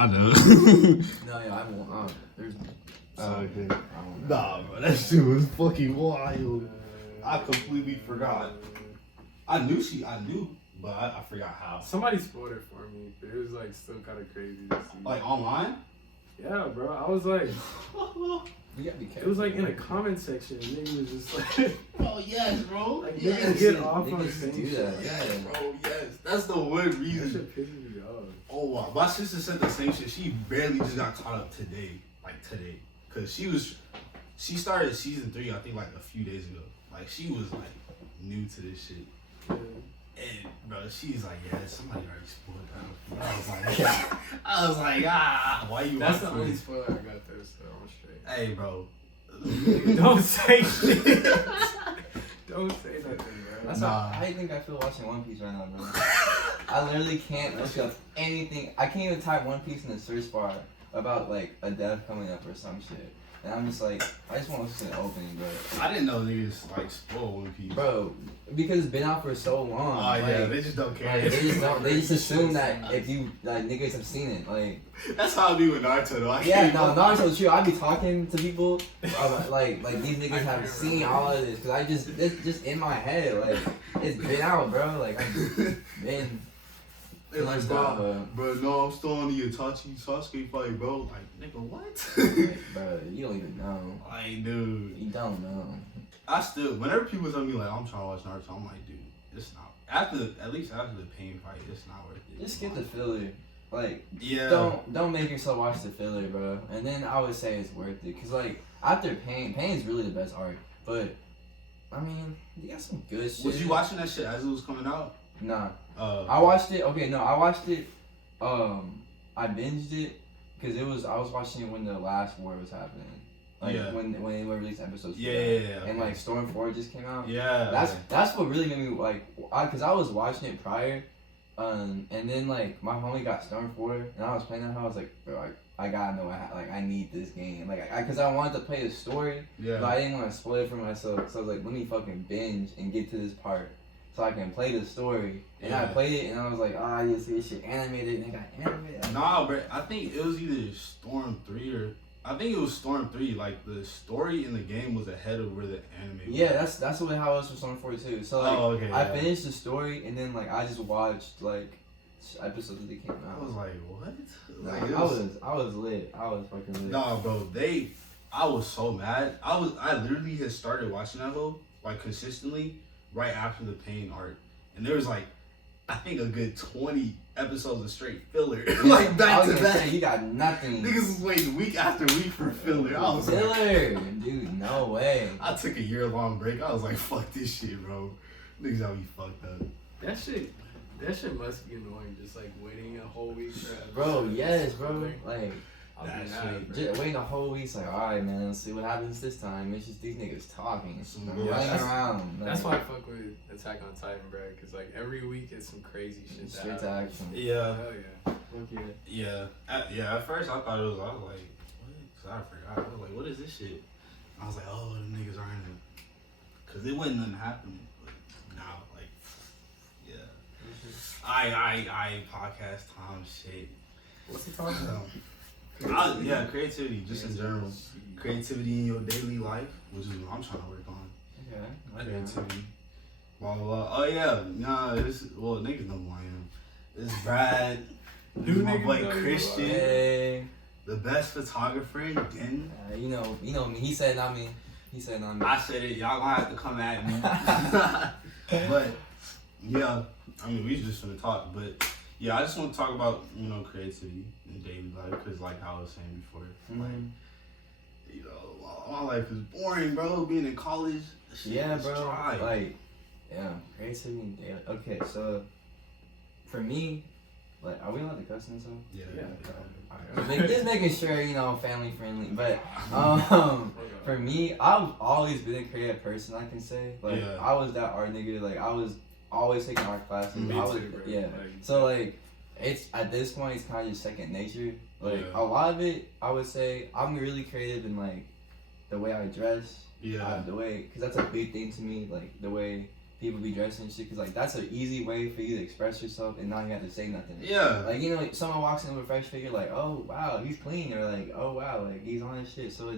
I know. No, yeah, I won't. There's. Okay. Nah, bro, that shit was fucking wild. I completely forgot. I knew, but I forgot how. Somebody spoiled it for me, but it was like still kind of crazy to see. Like online? Yeah, bro. I was like, You gotta be careful. it was like in a comment section. And nigga was just like, Oh yes, bro. like Yes. niggas get off on Niggas saying do shit. that. Yes, bro. Yes. That's the one That reason. shit pisses me off. Oh wow. My sister said the same shit. She barely just got caught up today. Like today. Cause she started season 3, I think like a few days ago. Like she was like new to this shit. Yeah. And bro, she's like, yeah, somebody already spoiled that. I was like, why you That's the watching only this? spoiler I got there, so I'm straight. Hey, bro. Don't say shit. Don't say nothing, bro. That's how you think I feel watching One Piece right now, bro. I literally can't look up anything. I can't even type One Piece in the search bar about like a death coming up or some shit. And I'm just like, I just want to listen to the opening, bro. I didn't know niggas like spoil One Piece. Bro, because it's been out for so long. Oh like, yeah, they just don't care. like, they just assume that if you like niggas have seen it, like. That's how I be with Naruto though. Yeah, no, Naruto's true. I be talking to people about, like these niggas have seen all of this because it's just in my head. Like it's been out, bro. Like I've been. They're like, bro, bro, no, I'm still on the Itachi Sasuke fight, bro. Like, nigga, what? like, bro, you don't even know. Like, dude. You don't know. I still, whenever people tell me like I'm trying to watch Naruto, I'm like, dude, it's not. At least after the pain fight, it's not worth it. Just skip the filler. Like, Yeah. don't make yourself watch the filler, bro. And then I would say it's worth it, cause like after pain is really the best art. But I mean, you got some good shit. Was you watching that shit as it was coming out? Nah. I watched it. Okay, no, I watched it. I binged it because I was watching it when the last war was happening. Like when they released episodes. Yeah. And like Storm 4 just came out. Yeah. That's what really made me like, cause I was watching it prior, and then like my homie got Storm 4 and I was playing that. I was like, bro, I gotta know. I need this game. Like, cause I wanted to play the story, but I didn't want to spoil it for myself. So I was like, let me fucking binge and get to this part. So I can play the story, and I played it, and I was like, you see this shit animated, and it got animated. Nah, bro, I think it was either Storm 3 or I think it was Storm 3. Like the story in the game was ahead of where the anime was. Yeah, that's what how it was for Storm 4 too. So like, I yeah. finished the story, and then like I just watched like episodes that came out. I was like, what? Like, Like, I was lit. I was fucking lit. Nah, bro, I was so mad. I literally had started watching that though, like consistently, right after the pain arc, and there was like, I think a good 20 episodes of straight filler, like back to back. You got nothing. Niggas was waiting week after week for filler. I was like, filler, dude, no way. I took a year-long break. I was like, fuck this shit, bro. Niggas got me fucked up. That shit must be annoying. Just like waiting a whole week for episodes. Bro, yes, bro. Like. That shit. Just waiting a whole week, like, alright, man, let's see what happens this time. It's just these niggas talking, running around. That's why I fuck with Attack on Titan, bro. Cause like every week it's some crazy shit. Straight to action. Yeah. Hell yeah. Yeah. At first I thought it was. I was like, what? Cause I forgot. I was like, what is this shit? I was like, oh, the niggas are in it. Cause it wasn't nothing happening. But now, like, yeah. I podcast time shit. What's he talking about? Yeah, creativity, just in general. Creativity in your daily life, which is what I'm trying to work on. Okay. Creativity. Blah, blah, blah. Oh, yeah. Nah, niggas know who I am. It's Brad. This is my boy Christian. Hey. The best photographer in Den. You know me. He said not me. He said not me. I said it. Y'all gonna have to come at me. But, yeah. I mean, we just gonna talk, but... Yeah, I just want to talk about, creativity in daily life, because like I was saying before, like, my life is boring, bro, being in college. Yeah, bro. Dry. Like, yeah, creativity in daily. Okay, so, for me, like, are we allowed to cuss in this one? Yeah. Just making sure, family friendly, but, for me, I've always been a creative person, I can say. Like, I was that art nigga, like, I was always taking art classes. Me too, bro. Yeah. Like, so like, it's at this point it's kind of just second nature. Like a lot of it, I would say I'm really creative in like the way I dress. Yeah. The way, cause that's a big thing to me. Like the way people be dressing and shit, cause like that's an easy way for you to express yourself, and not you have to say nothing. Yeah. Like, you know, like, someone walks in with a fresh figure, like, oh wow, he's clean, or like, oh wow, like he's on his shit. So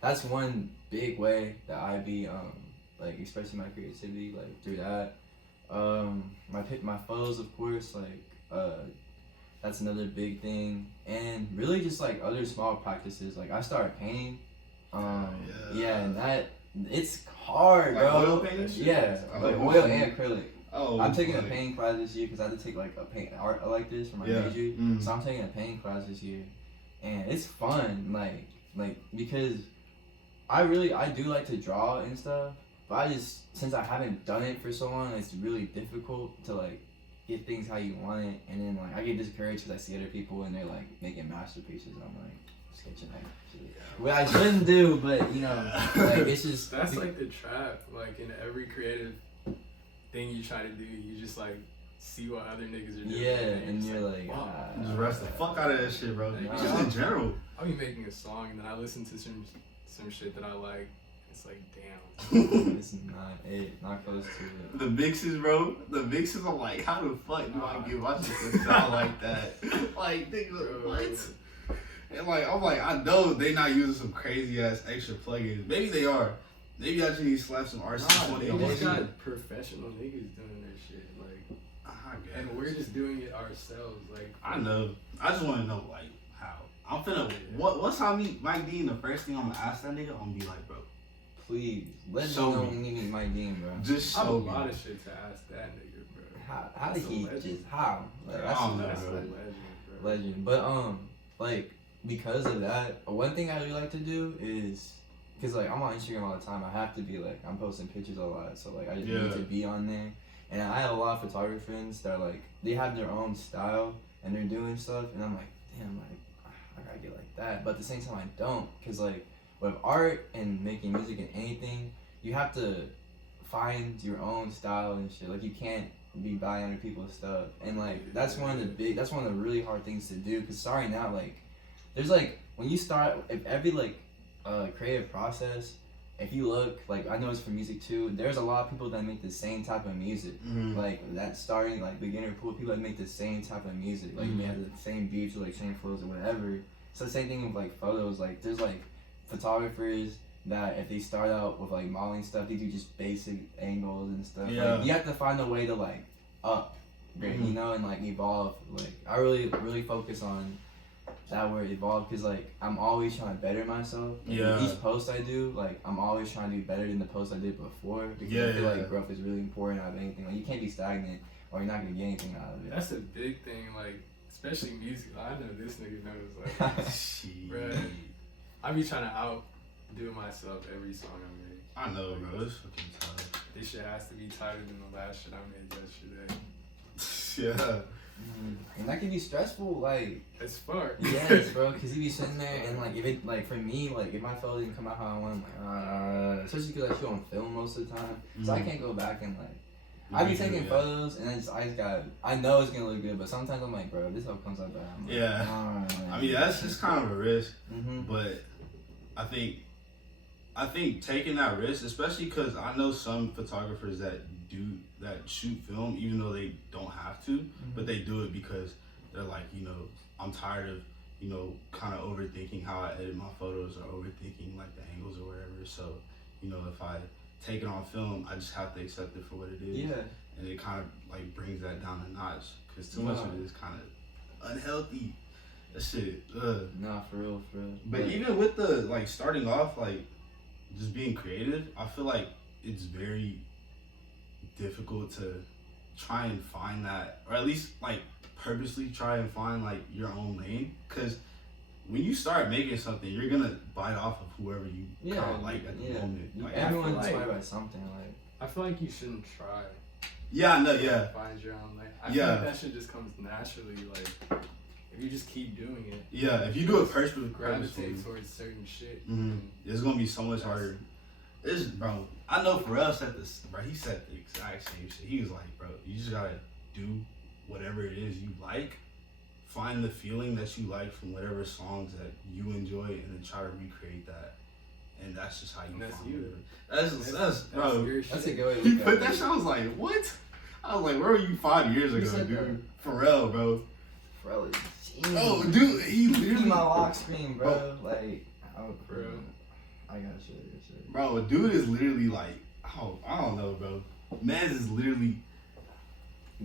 that's one big way that I be like expressing my creativity, like through that. My photos, of course, like that's another big thing, and really just like other small practices. Like I started painting. Yeah, and that it's hard, like bro. oil painting? Yeah, like oil and acrylic. Oh, I'm taking a painting class this year because I had to take like a paint art like this for my major. So I'm taking a painting class this year, and it's fun. Like because I do like to draw and stuff, but I just, since I haven't done it for so long, it's really difficult to like get things how you want it, and then like I get discouraged because I see other people and they're like making masterpieces, and I'm like sketching like shit. Well, I shouldn't do, but you know, like it's just that's like the trap. Like in every creative thing you try to do, you just like see what other niggas are doing. Yeah, and you're like, just rest the fuck out of that shit, bro. Like, Just in general. I'll be making a song and then I listen to some shit that I like. It's like, damn. It's not close to it. The mixes, bro. The mixes, I'm like, how the fuck do I get my shit to sound like that? Like, nigga, what? And like, I'm like, I know they not using some crazy ass extra plugins. Maybe they are. Maybe I just need to slap some RC20 on my They shit. got professional niggas doing their shit. Like, and we're just doing it ourselves. Like, I know. I just want to know, like, how. I'm finna, once I meet Mike Dean, the first thing I'm gonna ask that nigga, I'm gonna be like, bro, please, let me show know me. when you meet Mike Dean, bro. Just I have a show me. lot of shit to ask that nigga, bro. How did he just, how? Like, I don't know, That's a bro. legend, bro. Legend. But, like, because of that, one thing I really like to do is, because, like, I'm on Instagram all the time, I have to be, like, I'm posting pictures a lot, so, like, I just need to be on there. And I have a lot of photographer friends that are, like, they have their own style, and they're doing stuff, and I'm like, damn, like, I gotta get like that. But at the same time, I don't, because, like, with art and making music and anything, you have to find your own style and shit. Like, you can't be buying other people's stuff. And, like, that's one of the really hard things to do, because starting out, like, there's, like, when you start, if every, like, creative process, if you look, like, I know it's for music too, there's a lot of people that make the same type of music. Like, that starting, like, beginner pool, people that make the same type of music. Like, they have the same beats or, like, same flows or whatever. So, the same thing with, like, photos. Like, there's, like, photographers that if they start out with, like, modeling stuff, they do just basic angles and stuff. Yeah. Like, you have to find a way to, like, upgrade, you know, and, like, evolve. Like, I really focus on that word evolve, because like I'm always trying to better myself. Like, each post I do, like I'm always trying to do better than the post I did before, because I feel like growth is really important out of anything. Like, you can't be stagnant or you're not gonna get anything out of it. That's a big thing, like, especially music. I know this nigga knows, like, bruh, I be trying to outdo myself every song I make. I know, bro. It's fucking tough. This shit has to be tighter than the last shit I made yesterday. Yeah. And that can be stressful, like, as fuck. Yes, bro, because you be sitting there and like if it, like for me, like if my photo didn't come out how I want, I'm like, especially because I shoot on film most of the time, so I can't go back and like I be taking photos and I just got, I know it's gonna look good, but sometimes I'm like, bro, this all comes out bad. Like, yeah. I mean, that's just kind of a risk, but I think taking that risk, especially because I know some photographers that shoot film even though they don't have to, but they do it because they're like, you know, I'm tired of, you know, kind of overthinking how I edit my photos or overthinking like the angles or whatever. So, you know, if I take it on film, I just have to accept it for what it is. Yeah. And it kind of like brings that down a notch, because too much of it is kind of unhealthy. That shit. Nah, for real. But even with the like starting off, like just being creative, I feel like it's very difficult to try and find that, or at least like purposely try and find like your own lane, because when you start making something, you're gonna bite off of whoever you kind of like at the moment. Like, everyone's like, inspired by something. Like, I feel like you shouldn't try. Yeah, I know. Yeah. Find your own lane. I feel like that shit just comes naturally. Like, if you just keep doing it. Yeah, if you do it purposefully, gravitate towards certain shit. It's gonna be so much harder. This, bro, I know Pharrell said this, bro. He said the exact same shit. He was like, bro, you just gotta do whatever it is you like, find the feeling that you like from whatever songs that you enjoy, and then try to recreate that. and that's just how you. That's find you. it. That's bro. That's a good way to He look put at that it. shit. I was like, what? I was like, where were you 5 years Who ago, said dude? that? Pharrell, bro. Bro, Oh, dude, he Give me literally. my lock screen, bro. Like, oh, Bro. I got shit. Bro, a dude is literally like, oh, I don't know, bro. Mans is literally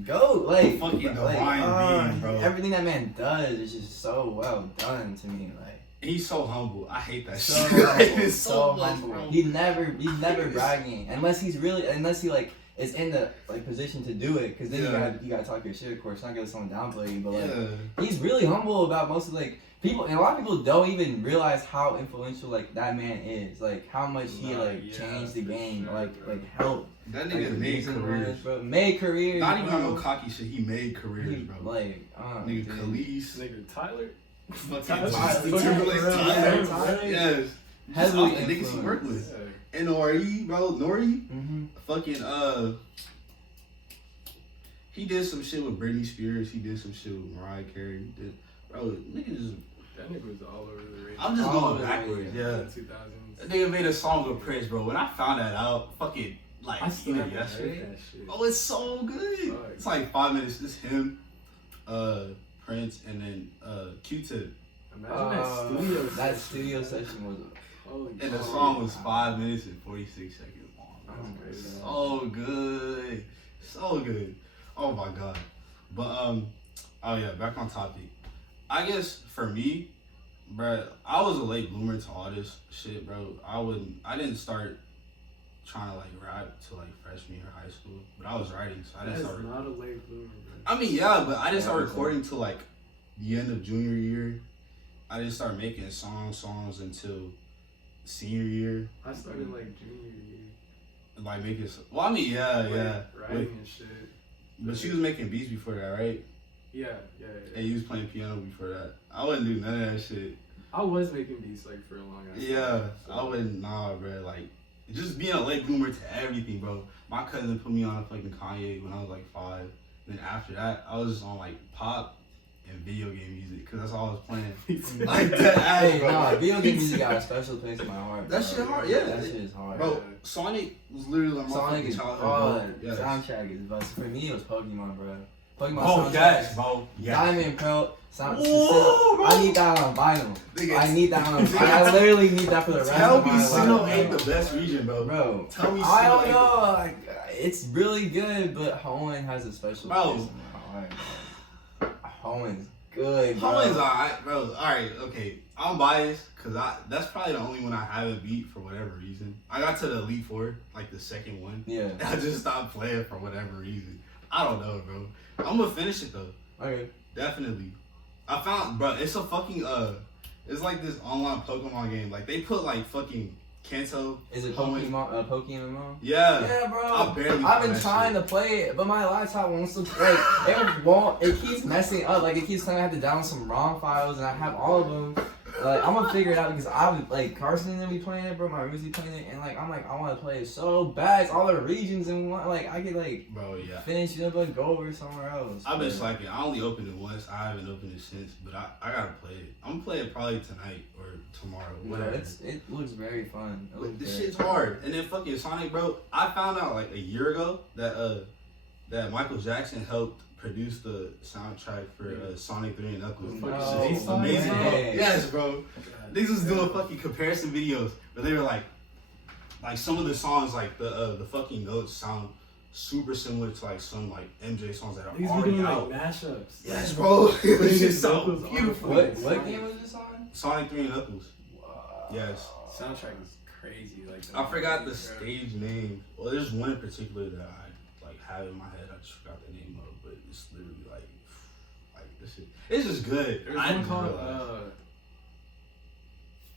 Go, like, fucking like, divine being, bro. everything that man does is just so well done to me, like. He's so humble. I hate that So shit. I hate humble, it so much, humble. bro. He's never bragging unless he like is in the like position to do it. Cause then you gotta talk your shit, of course. Not gonna someone downplay you, but like he's really humble about most of like people, and a lot of people don't even realize how influential like that man is. Like how much he changed the game, sure, like helped. That Like, nigga made careers. bro. Made careers. Not even bro. on no cocky shit. He made careers, bro. Like, Nigga Khalees. Nigga Tyler. Fucking Tyler. Justin Tyler. Timberlake. Tyler. Tyler. Yes. Just Heavily off the niggas he worked influenced. with. And Nori, bro. Nori. Mm-hmm. Fucking he did some shit with Britney Spears. He did some shit with Mariah Carey. He did, bro. Nigga just. That nigga was all over the radio. I'm just All going over the backwards. radio. Yeah. 2000s. That nigga made a song with Prince, bro. When I found that out, fucking like I still either haven't yesterday. heard that shit. Oh, it's so good. Fuck. It's like 5 minutes. It's him, Prince, and then Q-Tip. Imagine that studio session was Holy And the shit. song was 5 minutes and 46 seconds long. That's crazy. So good. So good. Oh my god. But oh yeah, back on topic. I guess for me, bro, I was a late bloomer to all this shit, bro. I didn't start trying to like rap till like freshman year of high school, but I was writing, so I That didn't is start. not a late bloomer, bro. I mean, yeah, but I didn't start Yeah, recording till like the end of junior year. I didn't start making songs until senior year. I started like junior year. Like making, well, I mean, yeah. Writing and shit. But she was making beats before that, right? Yeah. And you was playing piano before that. I wouldn't do none of that shit. I was making beats like for a long time. Yeah, I wouldn't, bro. Like, just being a late bloomer to everything, bro. My cousin put me on a fucking Kanye when I was like 5. Then after that, I was just on like pop and video game music, cause that's all I was playing. Like that, Hey, bro. nah, video game music got a special place in my heart. That bro. shit hard, yeah. That shit is hard. Bro, Sonic was literally like my Sonic fucking is childhood, bro. Yes. soundtrack is best. For me, it was Pokemon, bro. Pokemon Oh, soundtrack. yes, bro. Yes. Diamond Pearl. Whoa, bro. I need that on vinyl. Nigga, I need that on. I literally need that for the rest Tell of me my Sinnoh life. ain't bro. the best region, bro. Bro, Tell me I Sinnoh don't ain't know. Like, it's really good, but Hoenn has a special Bro. place in my heart. Bro. Hoenn's good, bro. Hoenn's alright, bro. Alright, okay. I'm biased because that's probably the only one I haven't beat for whatever reason. I got to the Elite Four, like the second one. Yeah. And I just stopped playing for whatever reason. I don't know, bro. I'm gonna finish it though. Okay. Definitely. I found, bro, it's a fucking, it's like this online Pokemon game. Like, they put like fucking Kanto. Is it Hoenn. Pokemon? Yeah. Yeah, bro. I barely I've found been that trying shit. to play it, but my laptop won't still like it won't. It keeps messing up. Like it keeps telling me I have to download some ROM files, and I have all of them. Like I'm gonna figure it out because I'm like Carson and them be playing it, bro. My roomie's be playing it, and like I'm like I want to play it so bad. It's all the regions and one. Like I could like Bro, yeah. finish it up and go over somewhere else. I've been But- slacking. I only opened it once. I haven't opened it since, but I gotta play it. I'm gonna play it probably tonight or tomorrow, Yeah, whatever. it looks very fun. It looks But this very shit's fun. hard. And then fucking Sonic, bro. I found out like a year ago that Michael Jackson helped produce the soundtrack for Sonic 3 and Knuckles. No It's amazing, bro. way. Yes, bro. These was doing fucking comparison videos where they were like some of the songs like the fucking notes sound super similar to like some like MJ songs that are These were already doing out. like mashups. Yes, bro. Putting This shit his so vocals on beautiful. the What fucking game song. was this on? Sonic 3 and Knuckles. Wow. Yes. Soundtrack was crazy. Like I forgot the stage name. Well, there's one in particular that I like have in my head. I just forgot the name of, but it's literally like this shit. It's just good. There's I one didn't called realize.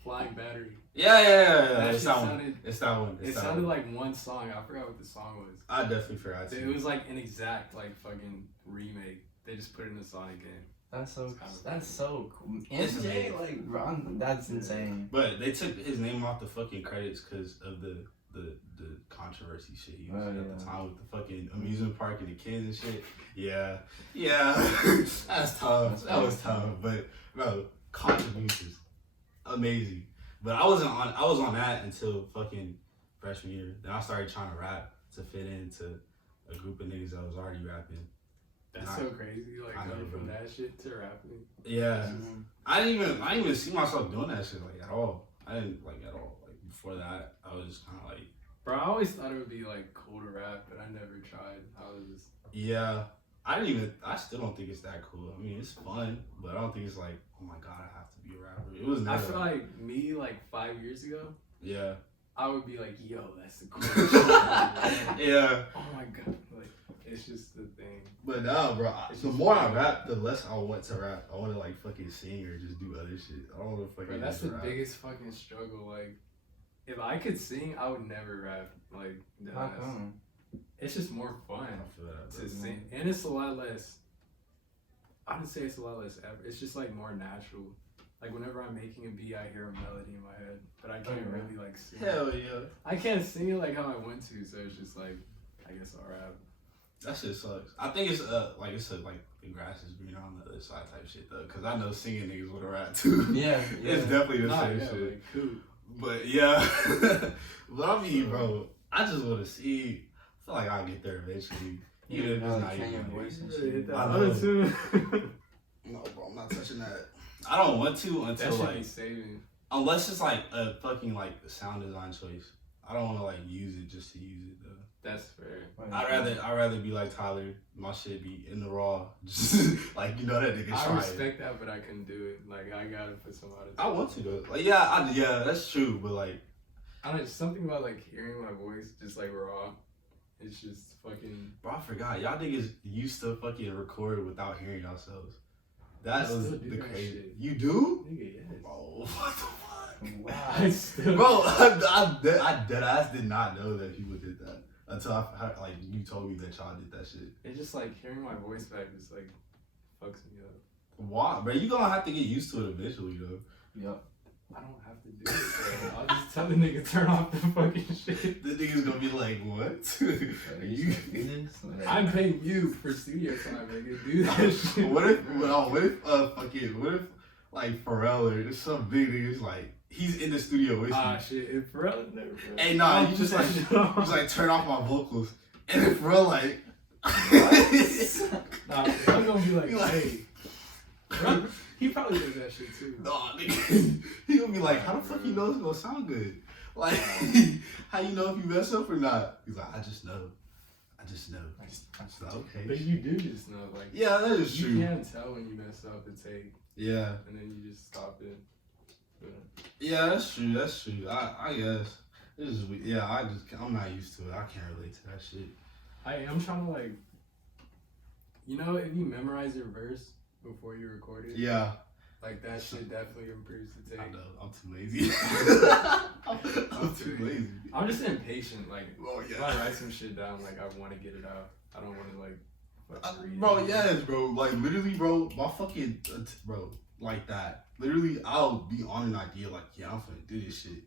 Flying Battery. Yeah. That It's shit that one. sounded- It's that one. It's It that sounded one. like one song. I forgot what the song was. I definitely forgot It to. was like an exact like fucking remake. They just put it in a Sonic game. That's so cool. It's MJ, amazing. like, Ron, that's insane. But they took his name off the fucking credits because of the controversy shit he was at the time with the fucking amusement park and the kids and shit. Yeah. That's tough. That was tough. But bro, contributions, amazing. But I was on that until fucking freshman year. Then I started trying to rap to fit into a group of niggas that was already rapping. That's so crazy, like going from that shit to rapping. Yeah. I didn't even see myself doing that shit like at all. I didn't like at all. Like before that, I was just kinda like, bro, I always thought it would be like cool to rap, but I never tried. I was just I still don't think it's that cool. I mean, it's fun, but I don't think it's like, oh my god, I have to be a rapper. It was never. I feel like me like 5 years ago. Yeah. I would be like, yo, that's the coolest shit. Yeah. Oh my god, like it's just the thing. But now, bro, the more I rap, the less I want to rap. I want to like fucking sing or just do other shit. I don't want to fucking. Bro, that's the rap. biggest fucking struggle. Like, if I could sing, I would never rap. Like, it's just more fun to sing, and it's a lot less. I wouldn't say it's a lot less effort. It's just like more natural. Like whenever I'm making a beat, I hear a melody in my head, but I can't really like sing. Hell yeah. I can't sing it like how I want to, so it's just like, I guess I'll rap. That shit sucks. I think it's like the grass is greener on the other side type shit though, cause I know singing niggas would rap too. Yeah. It's definitely the same shit. Like, cool. But yeah, but I mean, bro, I just want to see. I feel like I'll get there eventually, even if it's not even your my voice and Hit shit. that I other know. tune. No, bro, I'm not touching that. I don't want to That until should like be saving. unless it's like a fucking like sound design choice. I don't want to like use it just to use it though. That's fair. I'd rather be like Tyler. My shit be in the raw, just like you know that nigga. I respect that, but I couldn't do it. Like I gotta put some out of. I want to though. Like yeah, that's true. But like I don't know, something about like hearing my voice just like raw. It's just fucking. bro, I forgot. Y'all niggas used to fucking record without hearing yourselves. That was the crazy. Shit. You do? Nigga, yes. Oh, what the fuck? Wow. I still. Bro, I dead ass did not know that people did that until like you told me that y'all did that shit. It's just like hearing my voice back just like fucks me up. Why, bro? You gonna have to get used to it eventually, though. Yep. I don't have to do it. Bro. I'll just tell the nigga turn off the fucking shit. The nigga's gonna be like, what? Are you serious? I'm paying you for studio time, nigga. Do that shit. What if like Pharrell or some big nigga's like he's in the studio with you? Shit. If Pharrell never. Hey, nah, you just like turn off my vocals, and then Pharrell like. Nah, I'm gonna be like, hey. Bro, he probably does that shit too. Nah, nigga. He gonna be like, how the fuck you know it's gonna sound good? Like, how you know if you mess up or not? He's like, I just know. I just know. Okay. But you do just know, like. Yeah, that is true. You can't tell when you mess up and take. Yeah. And then you just stop it. But, Yeah, that's true. That's true. I guess. This is yeah. I'm not used to it. I can't relate to that shit. I'm trying to like. You know, if you memorize your verse before you record it. Yeah. Like that shit definitely improves the take. I know. I'm too lazy. I'm too lazy. I'm just impatient. Like, Oh if I write some shit down, like I want to get it out. I don't want to like. Read Bro, it. yes, bro. Like literally, bro. My fucking bro, like that. Literally, I'll be on an idea like, yeah, I'm finna do this shit.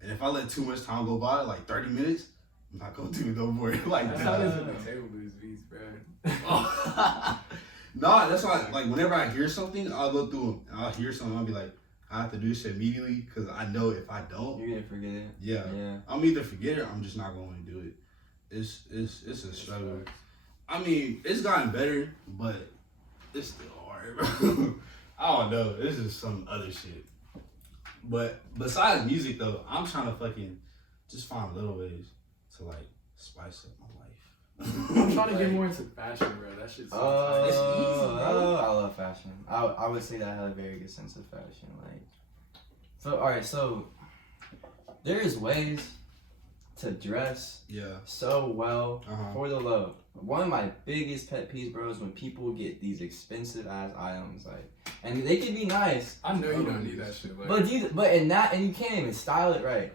And if I let too much time go by, like 30 minutes, I'm not gonna do it no more. Like That's how it is with the table blues beats, bro. Nah, that's why. Like whenever I hear something, I'll go through them. And I'll hear something. I'll be like, I have to do this shit immediately because I know if I don't, You're gonna forget it. yeah, I'm either forget it or I'm just not going to do it. It's a struggle. I mean, it's gotten better, but it's still hard, bro. I don't know. This is some other shit. But besides music, though, I'm trying to fucking just find little ways to like spice up my life. I'm trying to get more into fashion, bro. That shit's so tight. It's easy, bro. I love fashion. I would say that I have a very good sense of fashion. Like, so alright, so there is ways to dress so well for the low. One of my biggest pet peeves, bro, is when people get these expensive ass items, like, and they can be nice. I know you don't need that shit, like, but you can't even style it right.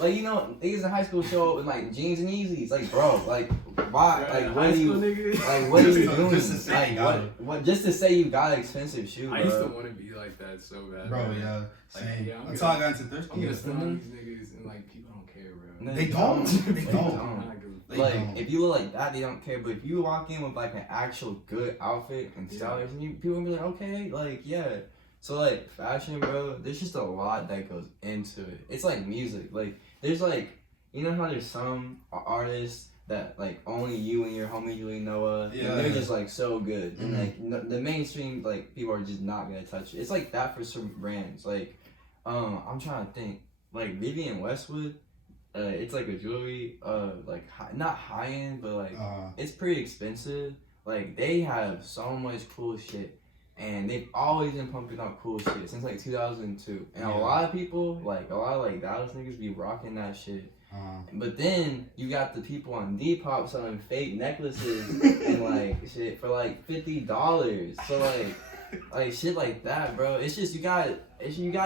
Like, you know, niggas in high school show up with like jeans and Yeezys, like, bro, like, why? Right, like, what are you? Like, what are you doing? Just to say what? Just to say you got an expensive shoe, bro. I used to want to be like that so bad, Bro, man. yeah. Like, Same. yeah, Until I got into thirsty. I'm gonna stun on these niggas and like people don't care, bro. No, They don't. They They don't. don't. They Like, don't. if you look like that, they don't care. But if you walk in with like an actual good outfit and style, and people gonna be like, okay, like, yeah. So like fashion, bro, there's just a lot that goes into it. It's like music. Like there's like, you know how there's some artists that like only you and your homie really know of, and they're just like so good, and like the mainstream like people are just not gonna touch it. It's like that for some brands. Like, I'm trying to think. Like Vivienne Westwood, it's like a jewelry, like not high end, but like it's pretty expensive. Like they have so much cool shit. And they've always been pumping out cool shit since like 2002. And a lot of people, like a lot of like Dallas niggas be rocking that shit. But then you got the people on Depop selling fake necklaces and like shit for like $50. So like shit like that, bro. It's just you gotta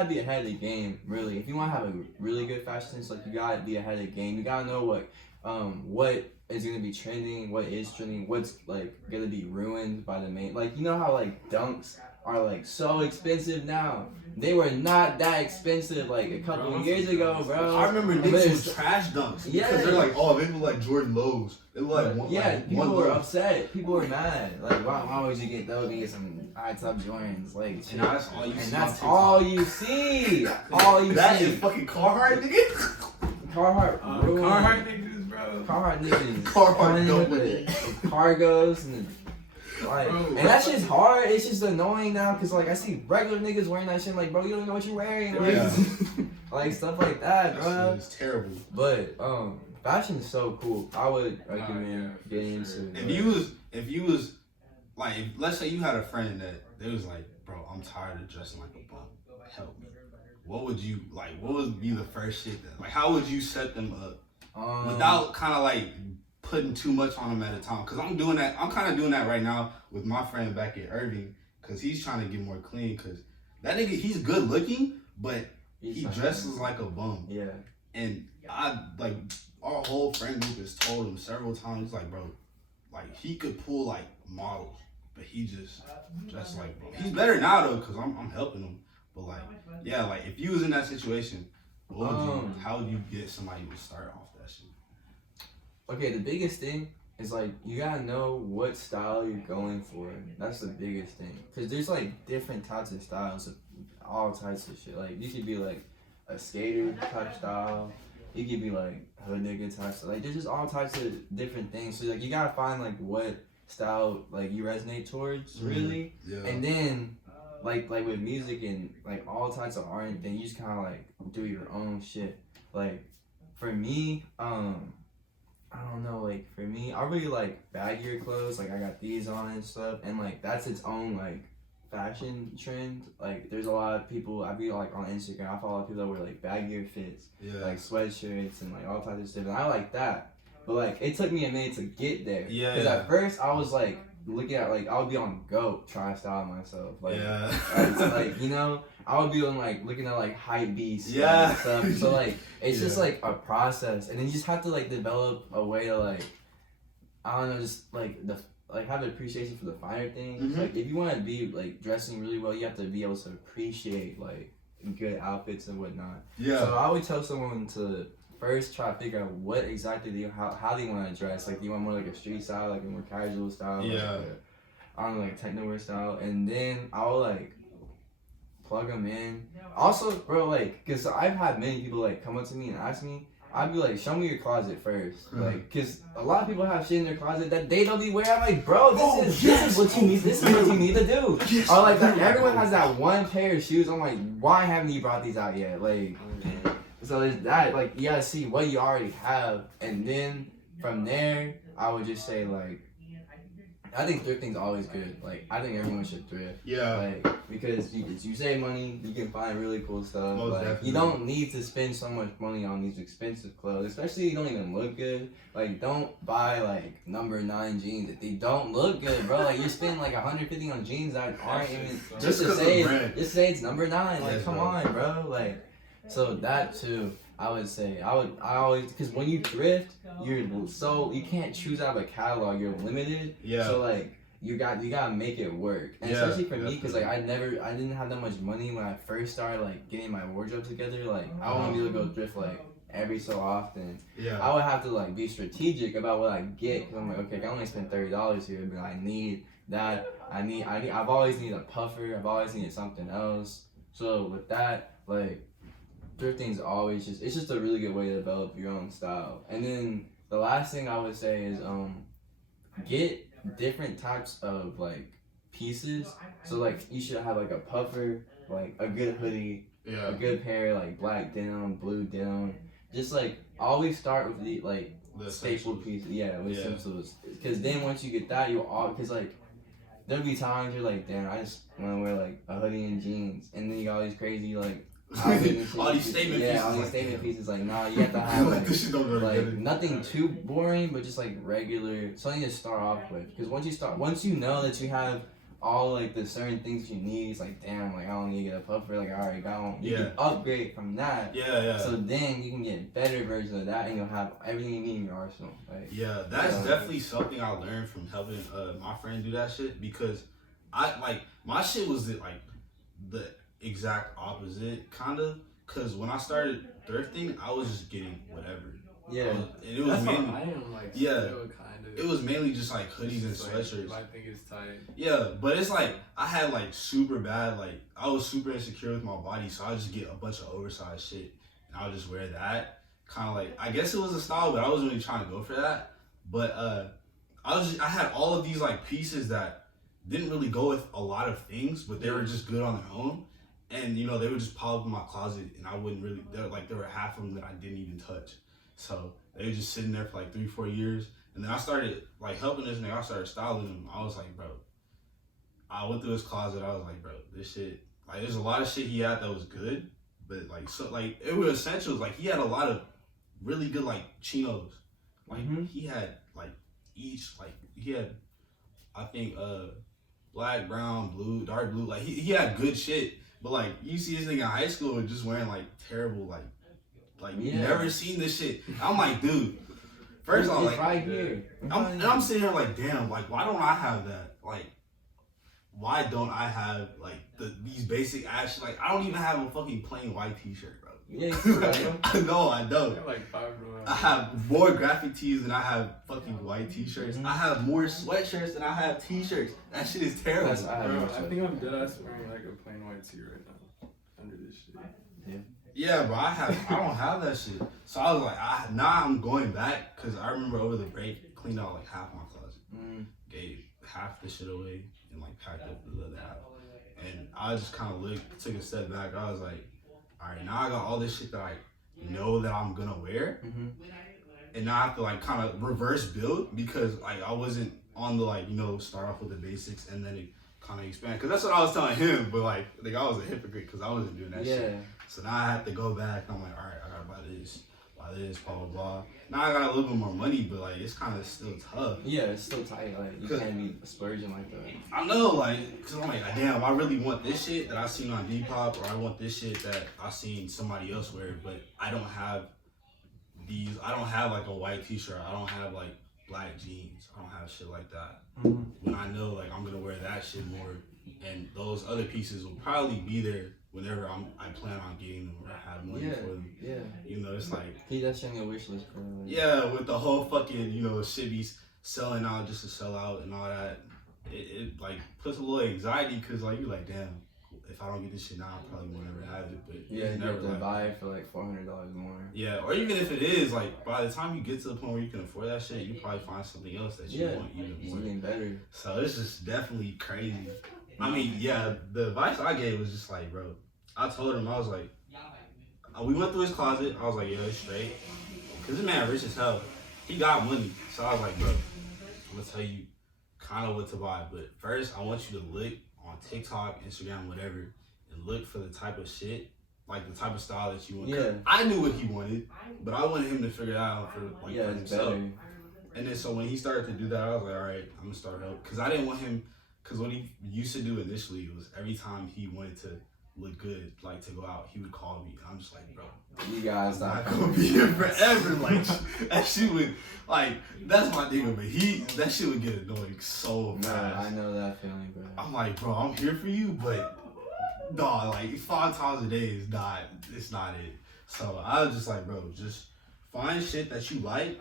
be ahead of the game, really. If you wanna have a really good fashion sense, like you gotta be ahead of the game. You gotta know what is gonna be trending, what is trending, what's like gonna be ruined by the main. Like you know how like dunks are like so expensive now. They were not that expensive like a couple of years ago, bro. I remember niggas was trash dunks. Yeah, because they're like, oh, they look like Jordan Lows. They look like one. Yeah, like, people were upset. People were mad. Like, why would you get those? You get some high top Jordans, like, and that's all you see. And that's all you see. All you that see. That is fucking Carhartt, nigga. Carhartt niggas, bro. Carhartt niggas. Carhartt with cargos and like, bro, and that shit's hard. It's just annoying now because like I see regular niggas wearing that shit. Like, bro, you don't know what you're wearing. Like, like stuff like that, bro. It's terrible. But fashion is so cool. I would recommend getting into it. If you was like, let's say you had a friend that they was like, bro, I'm tired of dressing like a bum. Help me. What would you like? What would be the first shit that like? How would you set them up without kind of like putting too much on them at a time? Cause I'm doing that. I'm kind of doing that right now with my friend back at Irving, cause he's trying to get more clean. Cause that nigga, he's good looking, but he dresses like a bum. Yeah. And I like our whole friend group has told him several times, like, bro, like he could pull like models, but he just dresses like bum. He's better now though, cause I'm helping him. But like, yeah, like if you was in that situation, what would you? How would you get somebody to start off that shit? Okay, the biggest thing is like you gotta know what style you're going for. That's the biggest thing, cause there's like different types of styles, of all types of shit. Like you could be like a skater type style. You could be like hood nigga type style. Like there's just all types of different things. So like you gotta find like what style like you resonate towards really, and then. Like with music and like all types of art, then you just kind of like do your own shit. Like for me, I don't know. Like for me, I really like baggier clothes. Like I got these on and stuff, and like that's its own like fashion trend. Like there's a lot of people. I be like on Instagram. I follow a lot of people that wear like baggier fits, like sweatshirts and like all types of stuff. And I like that, but like it took me a minute to get there. Because at first I was like. Looking at like I would be on Goat trying to style myself like you know I would be on like looking at like hype beasts and stuff, so like it's just like a process, and then you just have to like develop a way to like I don't know, just like have an appreciation for the finer things. Like if you want to be like dressing really well, you have to be able to appreciate like good outfits and whatnot. So I would tell someone to first try to figure out what exactly how they want to dress. Like, do you want more like a street style, like a more casual style, like I don't know, like techno wear style, and then I'll like plug them in. Also, bro, like, cause I've had many people like come up to me and ask me. I'd be like, show me your closet first, like, cause a lot of people have shit in their closet that they don't be wearing. I'm like, bro, this is what you need. This is what you need to do. Or like, everyone has that one pair of shoes. I'm like, why haven't you brought these out yet? Like. So there's that, like, you gotta see what you already have, and then from there, I would just say, like, I think thrifting's always good. Like, I think everyone should thrift. Like, because you save money, you can find really cool stuff. Most like, definitely. You don't need to spend so much money on these expensive clothes, especially if you don't even look good. Like, don't buy, like, number 9 jeans if they don't look good, bro. Like, you're spending, like, $150 on jeans that aren't even, just to say it's number 9. Like, come on, bro. Like, so that too, I would say, I always, because when you thrift, you can't choose out of a catalog, you're limited. So like, you gotta make it work. And especially for me, because like, I didn't have that much money when I first started like getting my wardrobe together. Like, I wouldn't be able to go thrift like every so often. I would have to like be strategic about what I get, because I'm like, okay, I only spent $30 here, but I need that. I've always needed a puffer. I've always needed something else. So with that, like, thrifting's always it's just a really good way to develop your own style. And then the last thing I would say is get different types of like pieces. So like you should have like a puffer, like a good hoodie, a good pair like black denim, blue denim. Just like always start with the staple pieces. Yeah, with essentials. Because then once you get that, because like there'll be times you're like, damn, I just want to wear like a hoodie and jeans, and then you got all these crazy like all these statement pieces. All these statement pieces. Like, nah, you have to have like nothing too boring, but just like regular, something to start off with. Because once you know that you have all like the certain things you need, it's like, damn, like I don't need to get a puffer. Like I already got one. You can upgrade from that. So then you can get better versions of that, and you'll have everything you need in your arsenal. Like, that's definitely something I learned from helping my friend do that shit, because my shit was like the exact opposite, kind of, because when I started thrifting, I was just getting whatever. And it was mainly, I am like, kind of. It was mainly just like hoodies and sweatshirts. I think it's tight. Yeah, but it's like I had like super bad, like I was super insecure with my body, so I would just get a bunch of oversized shit and I would just wear that. Kind of like, I guess it was a style, but I wasn't really trying to go for that. But I had all of these like pieces that didn't really go with a lot of things, but they were just good on their own. And you know, they would just pile up in my closet, and I wouldn't really. There were half of them that I didn't even touch. So they were just sitting there for like 3-4 years. And then I started like helping this nigga. I started styling him. I was like, bro. I went through his closet. I was like, bro, this shit. Like, there's a lot of shit he had that was good, but like, so like it were essentials. Like, he had a lot of really good like chinos. Like he had like each like he had, I think black, brown, blue, dark blue. Like he had good shit. But like you see this nigga in high school just wearing like terrible like you never seen this shit. I'm like, dude. First off, like right here. I'm sitting here like, damn, like why don't I have that? Like, why don't I have like these basic ass? Like, I don't even have a fucking plain white t-shirt, bro. Yeah, no, I don't. Like I have more graphic tees than I have fucking white t-shirts. I have more sweatshirts than I have t-shirts. That shit is terrible. I think I'm dead ass wearing like a plain white tee right now under this shit. Yeah, bro, I don't have that shit. So I was like, now I'm going back, because I remember over the break, cleaned out like half my closet. Gave half the shit away and like packed up the other half. And I just kind of took a step back. I was like, all right, now I got all this shit that I know that I'm gonna wear. And now I have to like kind of reverse build, because like I wasn't on the like, you know, start off with the basics and then it kind of expand. Because that's what I was telling him, but like I was a hypocrite because I wasn't doing that shit. So now I have to go back and I'm like, all right, I gotta buy this, blah, blah, blah. Now I got a little bit more money, but like it's kind of still tough. Yeah, it's still tight. Like you can't be splurging like that. I know, like, cause I'm like, damn, I really want this shit that I seen on Depop, or I want this shit that I seen somebody else wear, but I don't have these. I don't have like a white t-shirt. I don't have like black jeans. I don't have shit like that. When I know like I'm gonna wear that shit more, and those other pieces will probably be there whenever I plan on getting them, or I have money for them. You know, it's like keep that shit on your wish list, bro. With the whole fucking, you know, shit be selling out just to sell out and all that. It like puts a little anxiety, because like you're like, damn, if I don't get this shit now, I probably won't ever have it. But you have to buy it for like $400 more. Yeah, or even if it is, like by the time you get to the point where you can afford that shit, you probably find something else that you want even more. Something better. So it's just definitely crazy. I mean, the advice I gave was just like, bro, I told him, I was like, we went through his closet. I was like, yeah, it's straight. Because this man rich as hell. He got money. So I was like, bro, I'm going to tell you kind of what to buy. But first, I want you to look on TikTok, Instagram, whatever, and look for the type of shit, like the type of style that you want. I knew what he wanted, but I wanted him to figure it out for himself. Better. And then so when he started to do that, I was like, all right, I'm going to start help. Because I didn't want him, because what he used to do initially was every time he wanted to look good, like to go out, he would call me. I'm just like, bro, you guys not gonna be here forever. Like that shit would, like, that's my thing. But that shit would get annoying so fast. I know that feeling, bro. I'm like, bro, I'm here for you, but dog, like 5 times a day is not. It's not it. So I was just like, bro, just find shit that you like,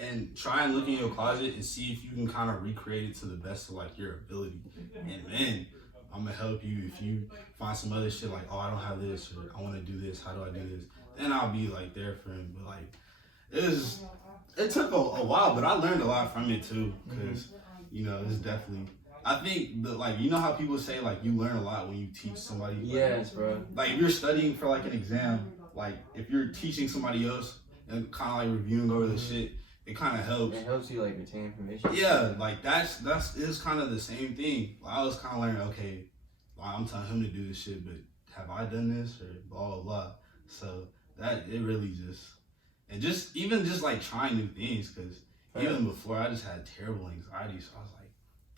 and try and look in your closet and see if you can kind of recreate it to the best of like your ability. And then I'm gonna help you if you find some other shit like, oh, I don't have this, or I want to do this. How do I do this? Then I'll be like there for him. But like, it took a while, but I learned a lot from it too, because you know, it's definitely. I think that, like, you know how people say like you learn a lot when you teach somebody. Like, yes, bro. Like if you're studying for like an exam, like if you're teaching somebody else and kind of like reviewing over the shit, it kind of helps. It helps you like retain information. Yeah, like that's it's kind of the same thing. I was kind of learning, okay, well, I'm telling him to do this shit, but have I done this or blah blah blah. So that it really just even like trying new things, because even before I just had terrible anxiety. So I was like,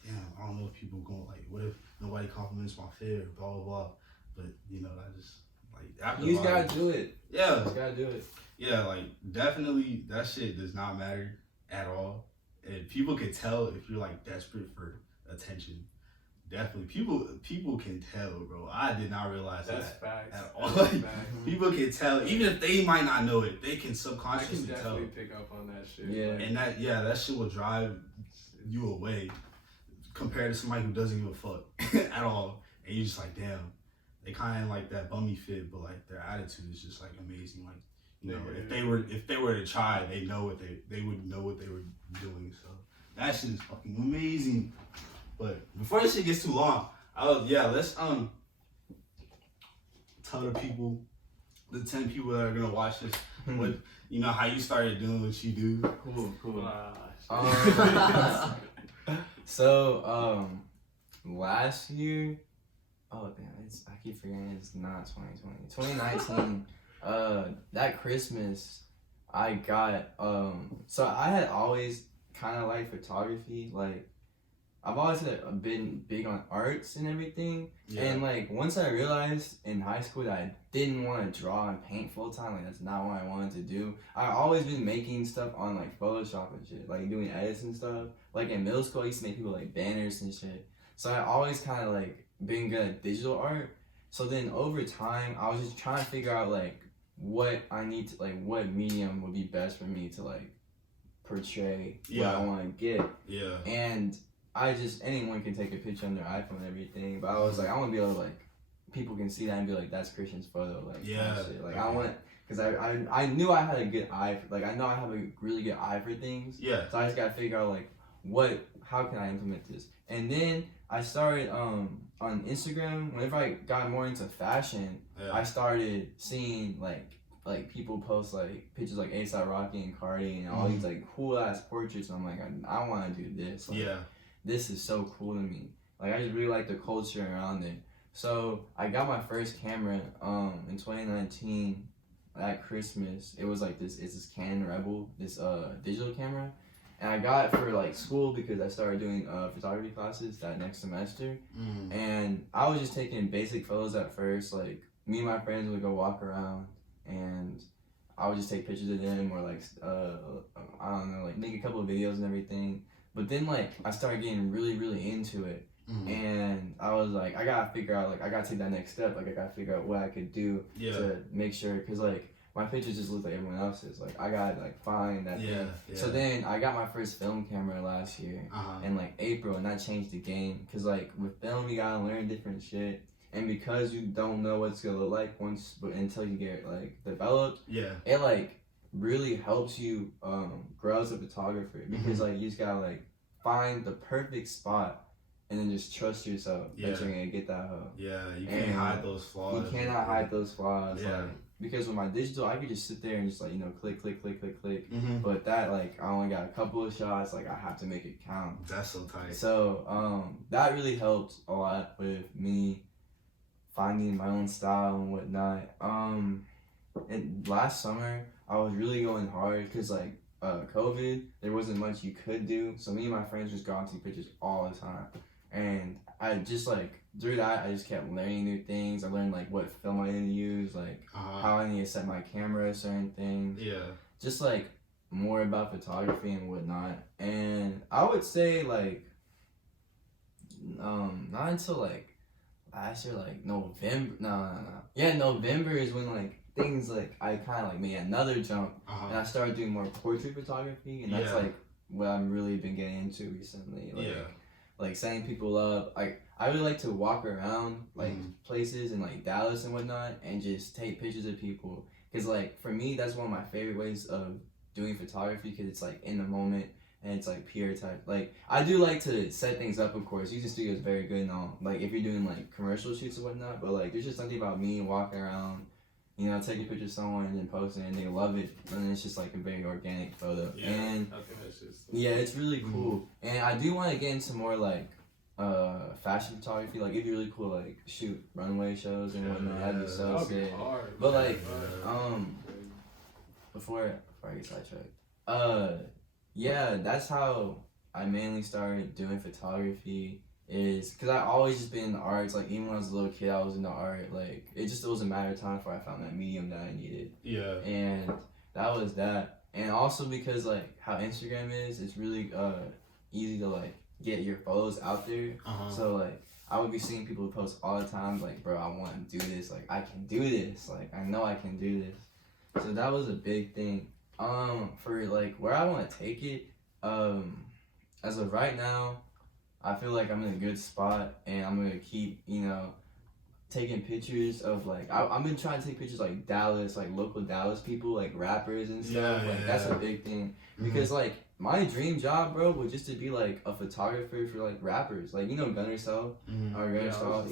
damn, I don't know if people going like, what if nobody compliments my fit or blah blah blah. But you know, I just like after you just gotta do it. Yeah, you just gotta do it. Yeah, like definitely that shit does not matter at all. And people can tell if you're like desperate for attention. Definitely, people can tell, bro. I did not realize that at all. People can tell, even if they might not know it, they can subconsciously tell. I can definitely pick up on that shit. Yeah, and that shit will drive you away compared to somebody who doesn't give a fuck at all. And you're just like, damn, they kind of like that bummy fit, but like their attitude is just like amazing. Like, you know, if they were to try, they know what they would know what they were doing. So that shit is fucking amazing. But before this shit gets too long, let's tell the people, the 10 people that are gonna watch this, what, you know, how you started doing what you do. Cool. So last year, oh damn, I keep forgetting it's not 2020. 2019. That Christmas, I got so I had always kind of liked photography. Like, I've always been big on arts and everything. Yeah. And like once I realized in high school that I didn't want to draw and paint full time, like that's not what I wanted to do. I always been making stuff on like Photoshop and shit, like doing edits and stuff. Like in middle school, I used to make people like banners and shit. So I always kind of like been good at digital art. So then over time, I was just trying to figure out like what I need to, like what medium would be best for me to like portray what I want to get. Yeah. And anyone can take a picture on their iPhone and everything, but I was like, I want to be able to like, people can see that and be like, that's Christian's photo, like, shit. Like, I want, because I knew I had a good eye, like, I know I have a really good eye for things. Yeah. So I just got to figure out like, how can I implement this? And then I started on Instagram. Whenever I got more into fashion, I started seeing like people post like pictures like A$AP Rocky and Cardi and all these like cool ass portraits. And I'm like, I want to do this. Like, this is so cool to me. Like, I just really like the culture around it. So I got my first camera in 2019 at Christmas. It was like it's this Canon Rebel, this digital camera. And I got it for like school because I started doing photography classes that next semester. And I was just taking basic photos at first. Like, me and my friends would go walk around and I would just take pictures of them, or like I don't know, like make a couple of videos and everything. But then like I started getting really, really into it. And I was like, I gotta figure out, like I gotta take that next step. Like I gotta figure out what I could do to make sure, cause like my pictures just look like everyone else's. Like I gotta like find that thing. So then I got my first film camera last year in like April, and that changed the game. Cause like with film you gotta learn different shit. And because you don't know what it's gonna look like until you get like developed, it like really helps you grow as a photographer, because like you just gotta like find the perfect spot and then just trust yourself that you're gonna get that hoe. Yeah, you can't hide those flaws. You cannot hide those flaws. Like, because with my digital, I could just sit there and just like, you know, click. But that, like, I only got a couple of shots. Like, I have to make it count. That's so tight. So that really helped a lot with me finding my own style and whatnot. And last summer I was really going hard because like COVID, there wasn't much you could do. So me and my friends just got to take pictures all the time, and I just like through that I just kept learning new things. I learned like what film I need to use, like how I need to set my camera, certain things. Just like more about photography and whatnot. And I would say like not until like last year, like November. No. Yeah, November is when like things like I kind of like made another jump, and I started doing more portrait photography, and that's like what I've really been getting into recently. Like setting people up. Like I really like to walk around like places in like Dallas and whatnot, and just take pictures of people. Cause like for me, that's one of my favorite ways of doing photography, because it's like in the moment and it's like pure type. Like I do like to set things up, of course. Houston Studio is very good and all. Like if you're doing like commercial shoots and whatnot, but like there's just something about me walking around, you know, taking a picture of someone and then posting it, and they love it, and it's just like a very organic photo. And I think that's just it's really cool. And I do want to get into more like fashion photography. Like it'd be really cool, like shoot runway shows and whatnot. That'd be so sick. But like before I get sidetracked, that's how I mainly started doing photography. Is because I always just been in the arts. Like even when I was a little kid, I was in the art. Like it was a matter of time before I found that medium that I needed. Yeah. And that was that. And also because like how Instagram is, it's really easy to like get your photos out there. So like I would be seeing people post all the time like, bro, I want to do this. Like I can do this. Like I know I can do this. So that was a big thing. For like where I want to take it, as of right now, I feel like I'm in a good spot, and I'm gonna keep, you know, taking pictures of like I've been trying to take pictures like Dallas, like local Dallas people, like rappers and stuff. That's a big thing, because like my dream job, bro, would just to be like a photographer for like rappers, like you know Gunner Cell or Gunner Cell.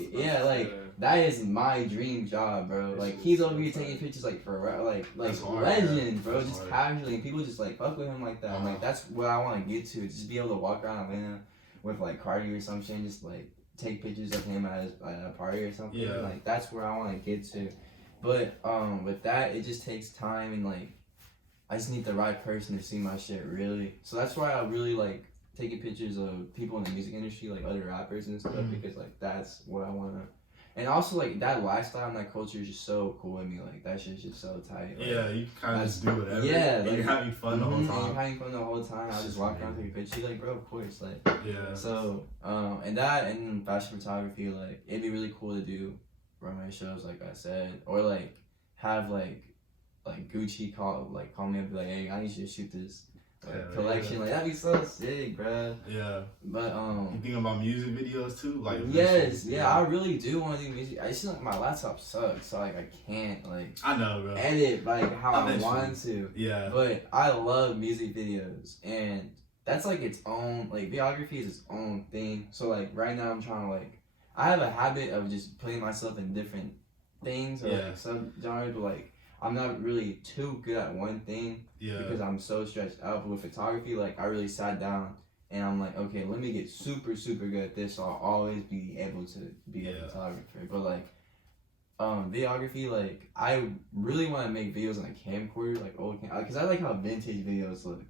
That is my dream job, bro. Like he's over here taking pictures like for like legend, bro, just casually, and people just like fuck with him like that. And, like that's what I want to get to, just be able to walk around Atlanta with like Cardi or some shit, just like take pictures of him at a party or something. Like that's where I want to get to. But with that, it just takes time, and like I just need the right person to see my shit, really. So that's why I really like taking pictures of people in the music industry, like other rappers and stuff, because like that's what I want to. And also like that lifestyle and that culture is just so cool to me. Like that shit's just so tight. Like, you can kind of just do whatever. Yeah, like, you're having fun the whole time. And you're having fun the whole time. I just walk around taking pictures. Like, bro, of course. Like, So, and that and fashion photography, like it'd be really cool to do runway shows, like I said, or like have like Gucci call me up and be like, hey, I need you to shoot this collection. Like that'd be so sick, bro. But you think about music videos too, like I really do want to do music. I just like my laptop sucks, so like I can't like I know, bro, edit like how I want to. But I love music videos, and that's like its own, like videography is its own thing. So like right now I'm trying to like, I have a habit of just putting myself in different things or like some genres, but like I'm not really too good at one thing because I'm so stretched out. But with photography, like I really sat down and I'm like, okay, let me get super good at this, so I'll always be able to be a photographer. But like videography, like I really want to make videos on a camcorder, like old because I like how vintage videos look.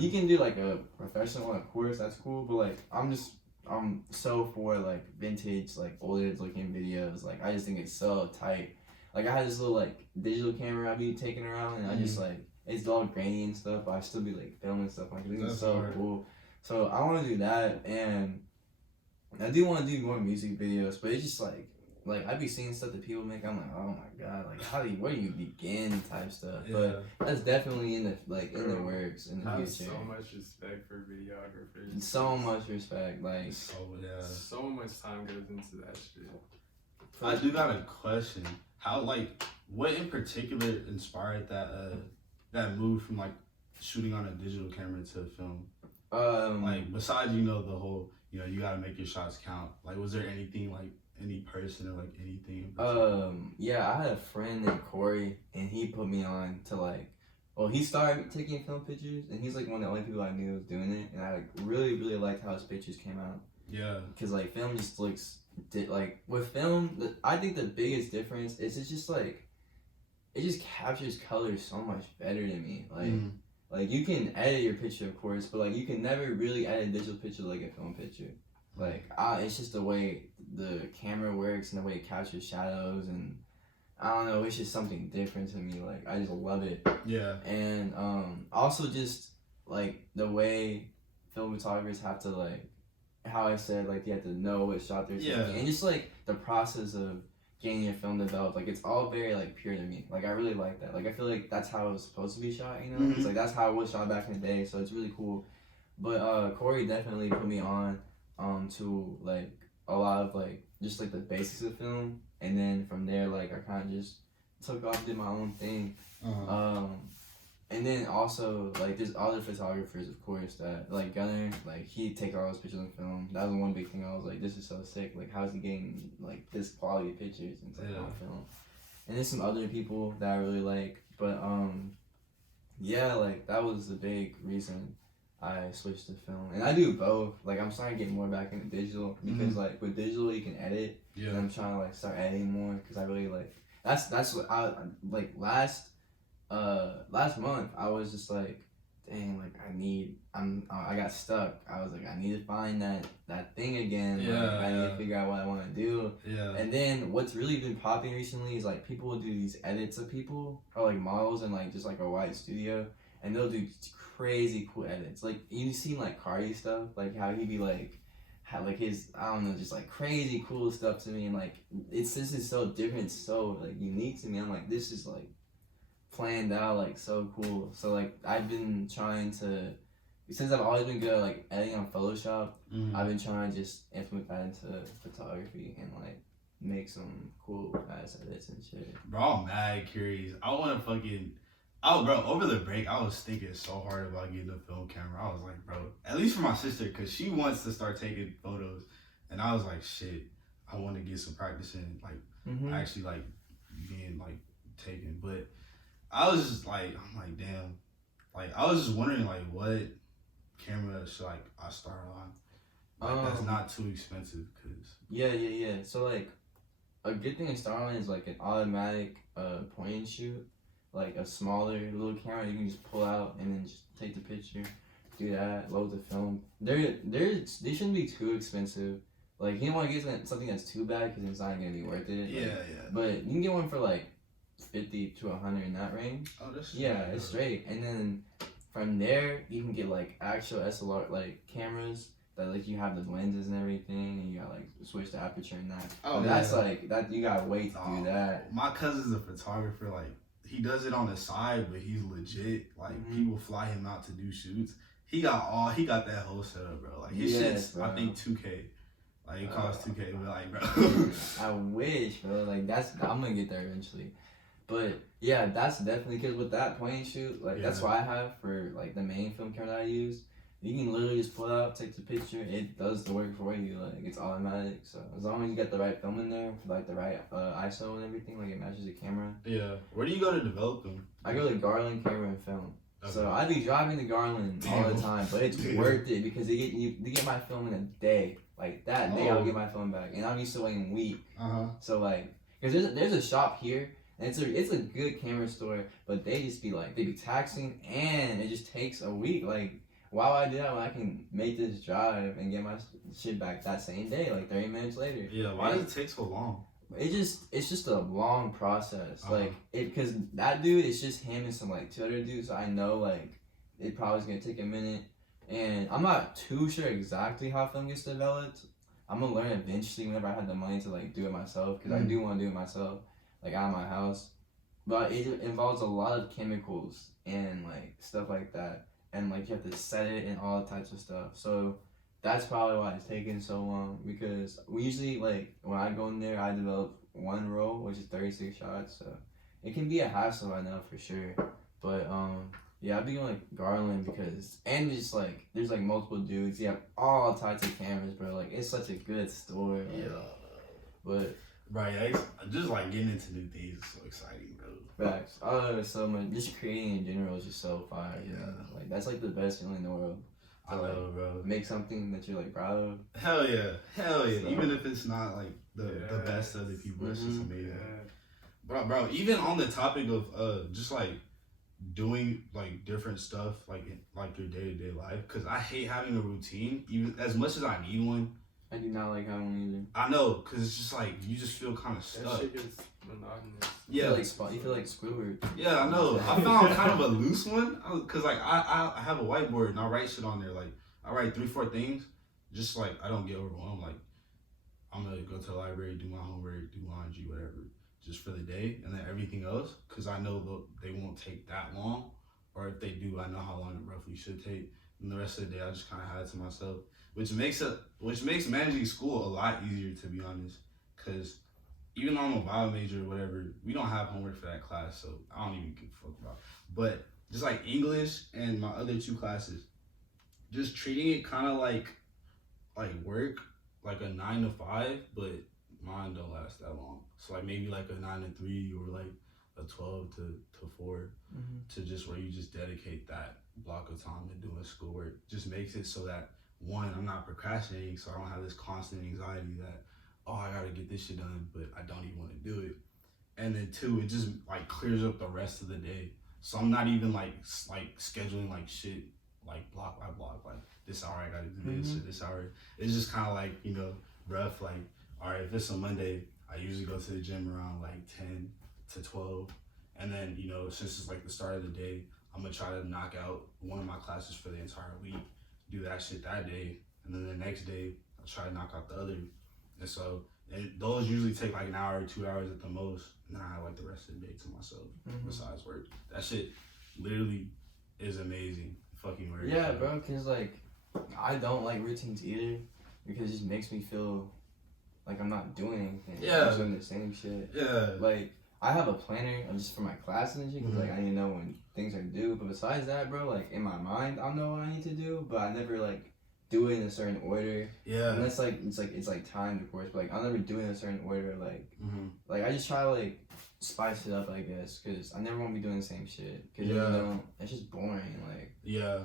You can do like a professional one, of course, that's cool, but like I'm so for like vintage, like older looking videos. Like I just think it's so tight. Like I had this little like digital camera I'd be taking around, and I just like, it's all grainy and stuff, but I still be like filming stuff. Like it's so cool. So I want to do that, and I do want to do more music videos, but it's just like I'd be seeing stuff that people make. I'm like, oh my god, like where do you begin type stuff. But that's definitely in the works in the future. So much respect for videographers. So much respect, like so much time goes into that shit. I do got a question. How what in particular inspired that move from like shooting on a digital camera to film? Like besides the whole you gotta make your shots count. Like was there anything like any person or like anything? I had a friend named Corey, and he put me on to he started taking film pictures, and he's like one of the only people I knew was doing it, and I like really liked how his pictures came out. Because like film just looks. With film, I think the biggest difference is it's just like it just captures colors so much better to me. Like you can edit your picture, of course, but like you can never really edit a digital picture like a film picture. Like it's just the way the camera works and the way it captures shadows, and I don't know, it's just something different to me. Like I just love it. And also just like the way film photographers have to how I said, like, you have to know what shot they're taking. And just, like, the process of getting your film developed. Like it's all very like pure to me. Like I really like that. Like I feel like that's how it was supposed to be shot. You know, it's like that's how it was shot back in the day. So it's really cool. But Corey definitely put me on to like a lot of like just like the basics of film, and then from there like I kind of just took off, did my own thing. And then also like there's other photographers, of course, that like Gunner, like he take all his pictures on film. That was one big thing. I was like, this is so sick. Like how is he getting like this quality of pictures and stuff on film? And there's some other people that I really like, but yeah, like that was the big reason I switched to film. And I do both. Like I'm starting to get more back into digital because like with digital you can edit. Yeah. And I'm trying to like start editing more because I really like that's what I like last month I was just like, dang, like I got stuck. I was like, I need to find that thing again. Yeah, like, I need to figure out what I want to do. Yeah. And then what's really been popping recently is like people will do these edits of people or like models in like just like a white studio, and they'll do crazy cool edits. Like you've seen like Cardi stuff, like how he'd be like his, I don't know, just like crazy cool stuff to me, and like this is so different, so like unique to me. I'm like, this is like planned out, like so cool. So like I've been trying to, since I've always been good at like editing on Photoshop, I've been trying to just implement that into photography and like make some cool ass edits and shit. Bro, I'm mad curious. I want to fucking, oh bro, over the break I was thinking so hard about getting a film camera. I was like, bro, at least for my sister, because she wants to start taking photos, and I was like, shit, I want to get some practice in like actually like being like taken. But I was just like, I'm like, damn, like I was just wondering like what camera should like I start on, like that's not too expensive. Cause yeah. So like a good thing to start on is like an automatic point and shoot, like a smaller little camera you can just pull out and then just take the picture, do that, load the film. They shouldn't be too expensive. Like you don't want to get something that's too bad because it's not gonna be worth it. Yeah, like, yeah. But you can get one for like 50 to 100 in that range. Oh, that's it's straight. And then from there you can get like actual SLR like cameras that like you have the lenses and everything, and you got like switch the aperture and that. Oh, and that's like that you gotta wait to do that. My cousin's a photographer. Like he does it on the side, but he's legit. Like people fly him out to do shoots. He got that whole setup, bro. Like his shit's I think $2K. Like it costs $2K. But like, bro, I wish, bro. Like I'm gonna get there eventually. But yeah, that's definitely, because with that point and shoot, like that's what I have for like the main film camera that I use. You can literally just pull out, take the picture, it does the work for you. Like it's automatic. So as long as you get the right film in there, like the right ISO and everything, like it matches the camera. Yeah. Where do you go to develop them? I go to Garland Camera and Film. Okay. So I be driving to Garland all the time, but it's worth it because they get my film in a day. Like that day, I'll get my film back, and I'm used to waiting a week. So like, because there's a shop here. And it's a good camera store, but they be taxing, and it just takes a week. Like, why would I do that when I can make this drive and get my shit back that same day, like 30 minutes later? Yeah, why does it take so long? It's just a long process. Like because that dude, it's just him and some like two other dudes. So I know like it probably is gonna take a minute, and I'm not too sure exactly how film gets developed. I'm gonna learn eventually whenever I have the money to like do it myself, because I do want to do it myself. Like out of my house, but it involves a lot of chemicals and like stuff like that, and like you have to set it and all types of stuff. So that's probably why it's taking so long, because we usually like when I go in there, I develop one roll, which is 36 shots. So it can be a hassle, I know for sure. But yeah, I'd be going like Garland because, and just like there's like multiple dudes. You have all types of cameras, bro. Like it's such a good store. Like, yeah. But. Right, just like getting into new things is so exciting, bro. Facts. I love it so much. Just creating in general is just so fire. Yeah. Like that's like the best feeling in the world. I love it, bro. Make something that you're like proud of. Hell yeah. So, even if it's not like the best of the people, it's just amazing. Yeah. Bro, even on the topic of just like doing like different stuff like your day-to-day life, because I hate having a routine, even as much as I need one. I do not like having one either. I know, because it's just like, you just feel kind of stuck. That shit gets monotonous. Yeah. You feel like Squidward. Yeah, I know. I found kind of a loose one, because like I have a whiteboard and I write shit on there. Like I write 3-4 things, just like I don't get overwhelmed. Like I'm gonna go to the library, do my homework, do laundry, whatever, just for the day, and then everything else, because I know they won't take that long, or if they do, I know how long it roughly should take. And the rest of the day, I just kind of had it to myself, which makes managing school a lot easier, to be honest, because even though I'm a bio major or whatever, we don't have homework for that class, so I don't even give a fuck about it. But just like English and my other 2 classes, just treating it kind of like work, like a 9 to 5, but mine don't last that long. So like maybe like a 9 to 3 or like a 12 to 4, to just where you just dedicate that block of time to doing schoolwork. Just makes it so that, one, I'm not procrastinating, so I don't have this constant anxiety that, oh, I gotta get this shit done, but I don't even want to do it. And then 2, it just like clears up the rest of the day. So I'm not even like scheduling like shit like block by block, like this hour I gotta do this or this hour. It's just kind of like, you know, rough. Like, all right, if it's a Monday, I usually go to the gym around like 10 to 12, and then, you know, since it's like the start of the day, I'm gonna try to knock out one of my classes for the entire week, do that shit that day, and then the next day I'll try to knock out the other. And so, and those usually take like an hour or 2 hours at the most, and then I have like the rest of the day to myself besides work. That shit literally is amazing. Fucking work. Yeah, bro, cause like I don't like routines either, because it just makes me feel like I'm not doing anything. Yeah. I'm doing the same shit. Yeah. Like, I have a planner just for my classes and shit, cause like I need to know when things are due. But besides that, bro, like in my mind, I know what I need to do, but I never like do it in a certain order. Yeah. And that's like it's like timed, of course, but like I'll never do it in a certain order. Like I just try to like spice it up, I guess, cause I never want to be doing the same shit. Cause you know, it's just boring. Like, yeah.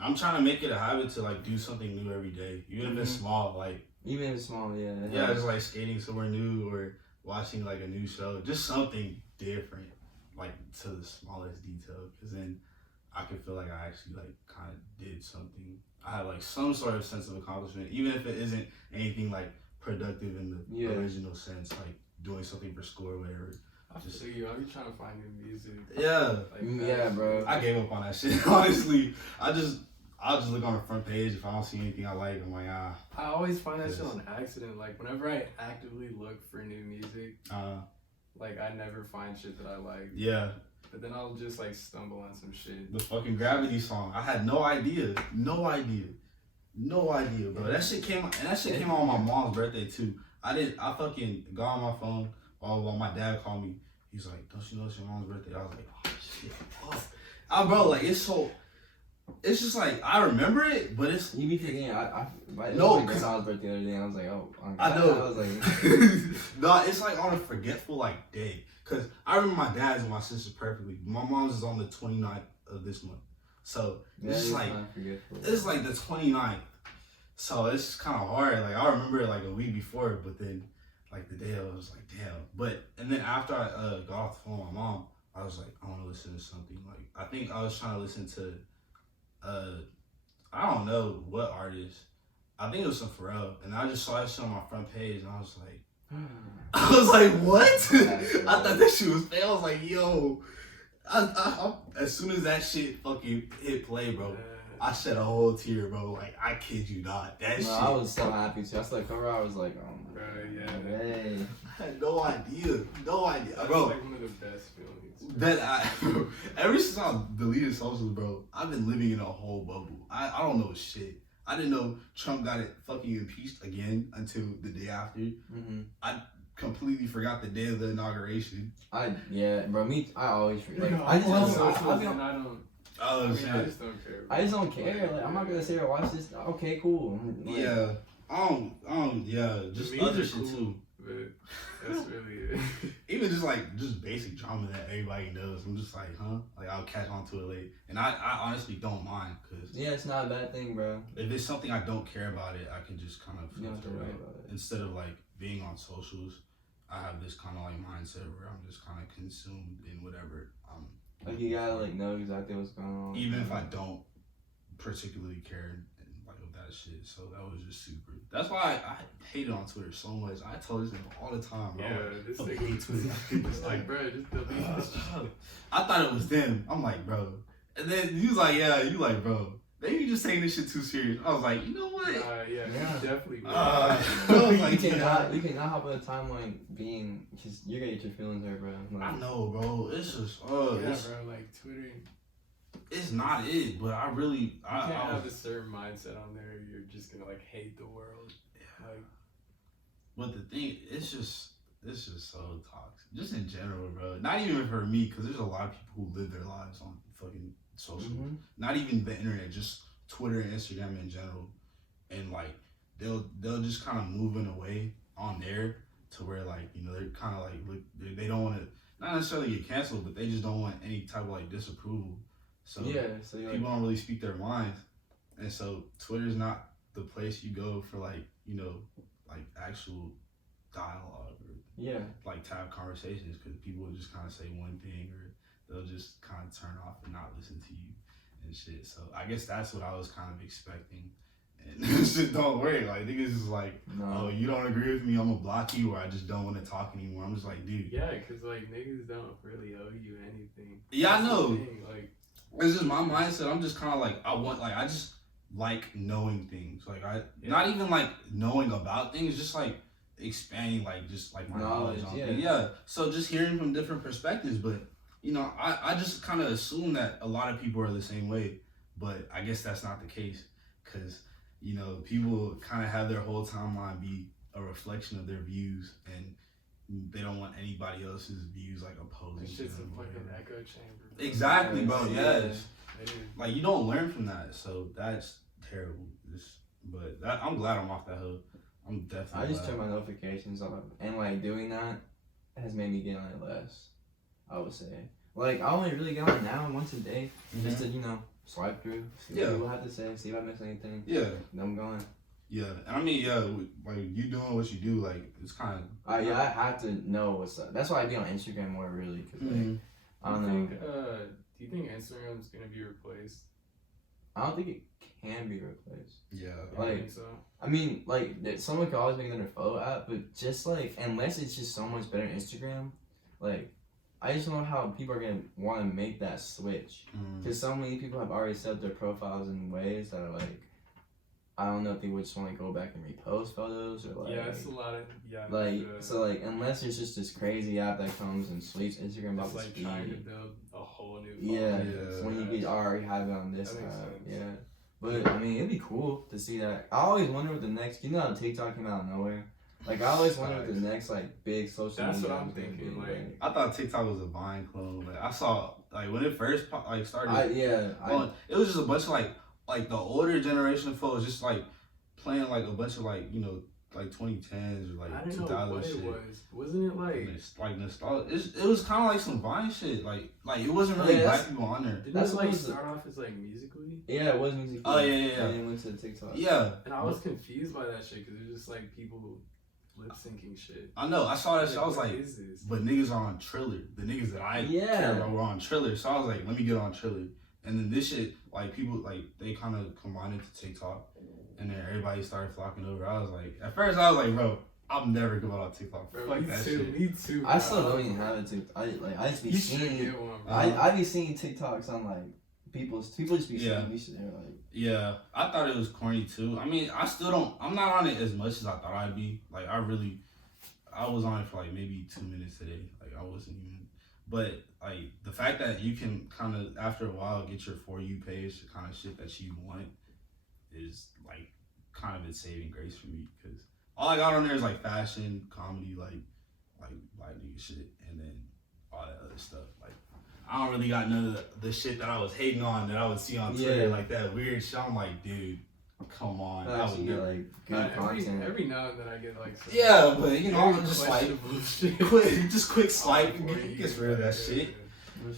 I'm trying to make it a habit to like do something new every day, even if it's small. Like, even if it's small, yeah. Yeah, just like skating somewhere new or watching like a new show, just something different, like to the smallest detail. Cause then I can feel like I actually like kind of did something. I have like some sort of sense of accomplishment, even if it isn't anything like productive in the original sense, like doing something for school or whatever. I feel you. I be trying to find new music. Yeah. Yeah, bro. I gave up on that shit, honestly. I'll just look on the front page. If I don't see anything I like, I'm like, ah. I always find that shit on accident. Like, whenever I actively look for new music, like, I never find shit that I like. Yeah. But then I'll just, like, stumble on some shit. The fucking Gravity song. I had no idea, bro. That shit came out on my mom's birthday, too. I fucking got on my phone while my dad called me. He's like, don't you know it's your mom's birthday? I was like, oh, shit. Oh. Bro, like, it's just like, I remember it, but it's... You be forgetting, no, because I was birthday the other day, and I was like, oh, I know. I was like... No, it's like on a forgetful, like, day. Because I remember my dad's and my sister's perfectly. My mom's is on the 29th of this month. So, it's just like... It's like the 29th. So, it's kind of hard. Like, I remember it like a week before, but then... Like the day I was like, damn. And then after I got off the phone with my mom, I was like, I want to listen to something. Like, I think I was trying to listen to, I don't know what artist. I think it was some Pharrell. And I just saw that shit on my front page, and I was like, what? I thought that shit was fake. I was like, yo. I as soon as that shit fucking hit play, bro, I shed a whole tear, bro. Like, I kid you not. That shit. I was so happy too. I saw the cover. I was like, oh my god. Hey. I had no idea. That's bro. Like one of the best feelings. Bro, ever since I deleted socials, bro, I've been living in a whole bubble. I don't know shit. I didn't know Trump got it fucking impeached again until the day after. I completely forgot the day of the inauguration. I always forget. Like, I don't. Oh, shit. I just don't care. I just don't care. Like, I'm not gonna sit here and watch this. Okay, cool. Like, yeah. Just other shit too. But that's really it. Even just basic drama that everybody knows. I'm just like, huh? Like, I'll catch on to it late. And I honestly don't mind, cause it's not a bad thing, bro. If it's something I don't care about it, I can just kind of filter right it about it. Instead of like being on socials, I have this kind of like mindset where I'm just kind of consumed in whatever. Like, you gotta like know exactly what's going on. Even if I don't particularly care and like with that shit. So that was just super. That's why I hated on Twitter so much. I told this nigga all the time, bro. Yeah, this I nigga hate Twitter. It's like, bro, just delete this shit. I thought it was them. I'm like, bro. And then he was like, yeah, you like, bro. They be just taking this shit too serious. I was like, you know what? Yeah, definitely. I was like, you cannot hop on a timeline being, because you're gonna get your feelings hurt, bro. Like, I know, bro. It's just, bro, like Twitter. It's not it, but I really, You can't have a certain mindset on there. You're just gonna like hate the world. Yeah. Like, but the thing, it's just so toxic. Just in general, bro. Not even for me, because there's a lot of people who live their lives on fucking social. Mm-hmm. Not even the internet, just Twitter and Instagram in general. And like they'll just kind of move in a way on there to where like, you know, they're kind of like they don't want to not necessarily get canceled, but they just don't want any type of like disapproval. So people don't really speak their minds, and so Twitter's not the place you go for like, you know, like actual dialogue or like to have conversations, because people will just kind of say one thing or they'll just kind of turn off and not listen to you and shit. So I guess that's what I was kind of expecting, and this shit don't work. Like niggas is like, oh, you don't agree with me, I'm gonna block you, or I just don't want to talk anymore. I'm just like, dude. Yeah, because like niggas don't really owe you anything. Yeah, that's I know. Like, it's just my mindset. I'm just kind of like, I just like knowing things. Like not even like knowing about things, just like expanding like just like my knowledge on things. Yeah. So just hearing from different perspectives, but you know, I just kind of assume that a lot of people are the same way, but I guess that's not the case, because you know, people kind of have their whole timeline be a reflection of their views, and they don't want anybody else's views like opposing. It's just a fucking echo chamber. Bro. Exactly, bro. Yes. Like you don't learn from that, so that's terrible. I'm glad I'm off that hook. I'm definitely. I just turned my notifications off, and like doing that has made me get on it less. I would say, like I only really get on it now once a day, just to, you know, swipe through, see what people have to say, see if I miss anything. Yeah. Then I'm going. Yeah, and I mean, like you doing what you do, like it's kind of. I have to know what's up. That's why I be on Instagram more, really, because like I don't know. Do you think Instagram's gonna be replaced? I don't think it can be replaced. Yeah, like, I think so. I mean, like someone could always make another photo app, but just like unless it's just so much better than Instagram, like I just don't know how people are gonna want to make that switch, because so many people have already set up their profiles in ways that are like. I don't know if they would just want to go back and repost photos or like. Yeah, it's a lot of so like unless it's just this crazy app that comes and sweeps Instagram off the like speed. trying to build a whole new. When you could already have it on this app. But I mean, it'd be cool to see that. I always wonder what the next. You know how TikTok came out of nowhere. Like I always wonder what the next like big social. That's what I'm thinking. Like I thought TikTok was a Vine clone. Like I saw like when it first started. It was just a bunch of like the older generation of folks just like playing like a bunch of like, you know, like 2010s or like 2000 shit. Wasn't it like nostalgia? It was kind of like some Vine shit. Like it wasn't really black people on there. Didn't it like start off as like Musically? Yeah, it was Musically. Oh yeah. And then went to TikTok. Yeah. And I was confused by that shit because it was just like people lip syncing shit. I know. I saw that shit. I was like, is this? But niggas are on Triller. The niggas that I care about were on Triller. So I was like, let me get on Triller. And then this shit, like people, like they kind of combined it to TikTok, and then everybody started flocking over. I was like, at first I was like, bro, I'm never going on TikTok. Bro, me too. I still don't even have a TikTok. I just be seeing. I be seeing TikToks on like people just be seeing me shit there like. Yeah, I thought it was corny too. I mean, I still don't. I'm not on it as much as I thought I'd be. Like I was on it for like maybe 2 minutes today. Like I wasn't even. But like the fact that you can kind of after a while get your For You page, the kind of shit that you want, is like kind of a saving grace for me, because all I got on there is like fashion, comedy, like black nigga shit, and then all that other stuff. Like I don't really got none of the shit that I was hating on that I would see on Twitter, like that weird shit. I'm like, dude, come on. I would get like good content. Every now and then I get like some but you know, I'm just like quick swipe, gets rid of that shit.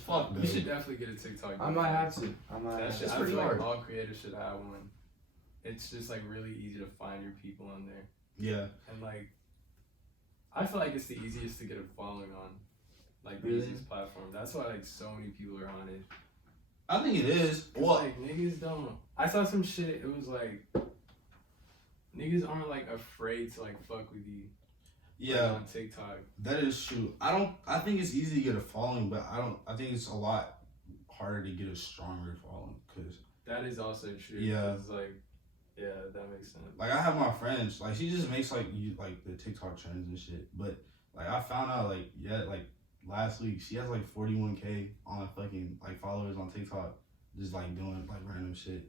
Fuck, you should definitely get a TikTok. I might have to. That's just pretty hard. All creators should have one. It's just like really easy to find your people on there. Yeah. And like, I feel like it's the easiest to get a following on. Like the easiest platform. That's why like so many people are on it. I think it is. Well, like niggas don't. I saw some shit. It was like niggas aren't like afraid to like fuck with you. Yeah. Like, on TikTok. That is true. I think it's easy to get a following, but I think it's a lot harder to get a stronger following, because That is also true. Yeah. It's like, yeah, that makes sense. Like I have my friends, like she just makes like the TikTok trends and shit. But like I found out like last week she has like 41K on fucking like followers on TikTok, just like doing like random shit.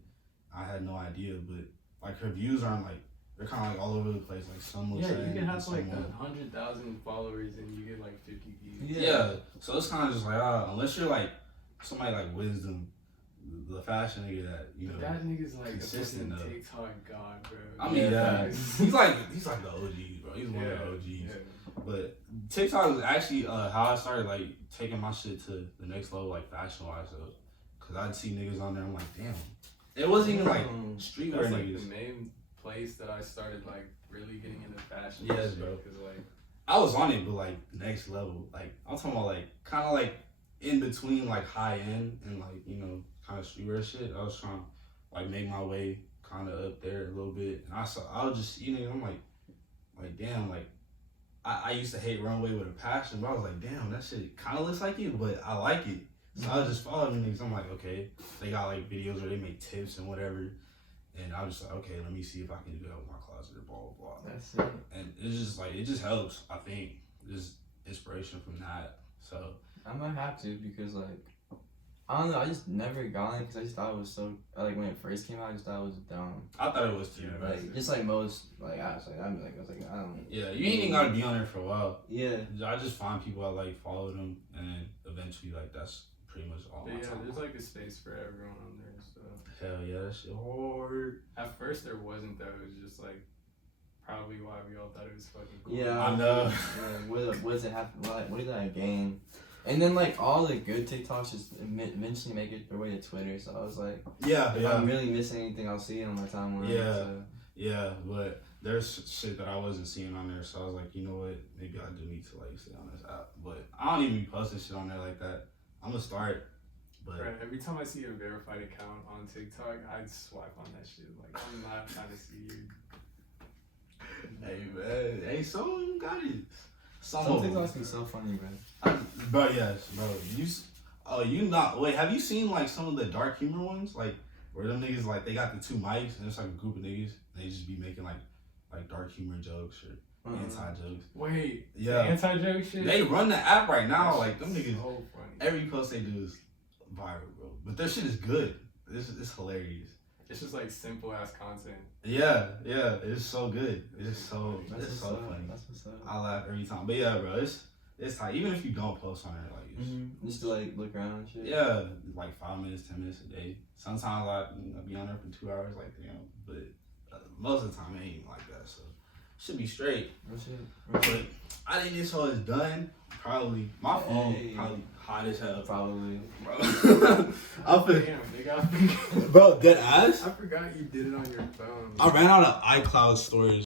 I had no idea, but like her views aren't like they're kind of like all over the place. Like some will Yeah, trend, you can have like some won't. 100,000 followers and you get like 50 views. Yeah, so it's kind of just like unless you're like somebody like Wisdom, the fashion nigga that you know. That nigga's like consistent a though. TikTok god, bro. I mean, Yeah, he's like the OG, bro. He's one of the OGs. Yeah. But TikTok is actually how I started like taking my shit to the next level, like fashion wise, though. Cause I'd see niggas on there, I'm like, damn. It wasn't even like streetwear That's like niggas. the main place that I started like really getting into fashion. Yes, shit, bro. Cause like I was on it, but like next level. Like I'm talking about like kind of like in between like high end and like you know kind of streetwear shit. I was trying to like make my way kind of up there a little bit, and I was just I'm like damn, like I used to hate runway with a passion, but I was like damn, that shit kind of looks like it, but I like it. So I was just following niggas. I'm like okay, they got like videos where they make tips and whatever, and I was just like okay, let me see if I can do that with my closet or blah blah blah. That's it. And it's just like it just helps. I think just inspiration from that. So I might have to because like I don't know. I just never got it because I just thought it was so like when it first came out. I just thought it was dumb. I thought it was too. Yeah, Like just like most like I was like I was like I don't. Yeah, you ain't even gotta be on there for a while. Yeah. I just find people I like, follow them, and then eventually like that's pretty much all but my yeah, time. there's like a space for everyone on there. So Hell yeah, that shit hard. at first there wasn't though. It was just like probably why we all thought it was fucking cool. Yeah. I know. Yeah, what does it have? What did I gain? And then like all the good TikToks just eventually make it their way to Twitter. So I was like, Yeah, if yeah, I'm really missing anything, I'll see it on my timeline. Yeah. So. yeah. But there's shit that I wasn't seeing on there, so I was like, you know what? Maybe I do need to like stay on this app. But I don't even be posting shit on there like that. I'm gonna start. But Right, every time I see a verified account on TikTok, I'd swipe on that shit. Like I'm not trying to see you. hey man, hey, some of them got it. Some of them. TikToks be so funny, man. Bro, yes, bro. You not wait? Have you seen like some of the dark humor ones, like where them niggas like they got the two mics and it's like a group of niggas and they just be making like dark humor jokes or anti jokes. Wait, Yeah, anti-joke shit? they run the app right now. Like them niggas, so funny. every post they do is viral, bro. But their shit is good. It's hilarious. It's just like simple ass content. Yeah, it's so good. It's so That's what's so up. funny. That's what's up. I laugh every time. But yeah, bro, it's tight. Even if you don't post on it, like it's, Just to like look around and shit. yeah, like 5 minutes, 10 minutes a day. Sometimes I be on there for 2 hours, like but most of the time it ain't even like that. So should be straight. Real shit. But I think this show is done. Probably my phone Hey. probably hot as hell, Probably. bro. Damn, nigga, Bro, dead ass. I forgot you did it on your phone. I ran out of iCloud storage.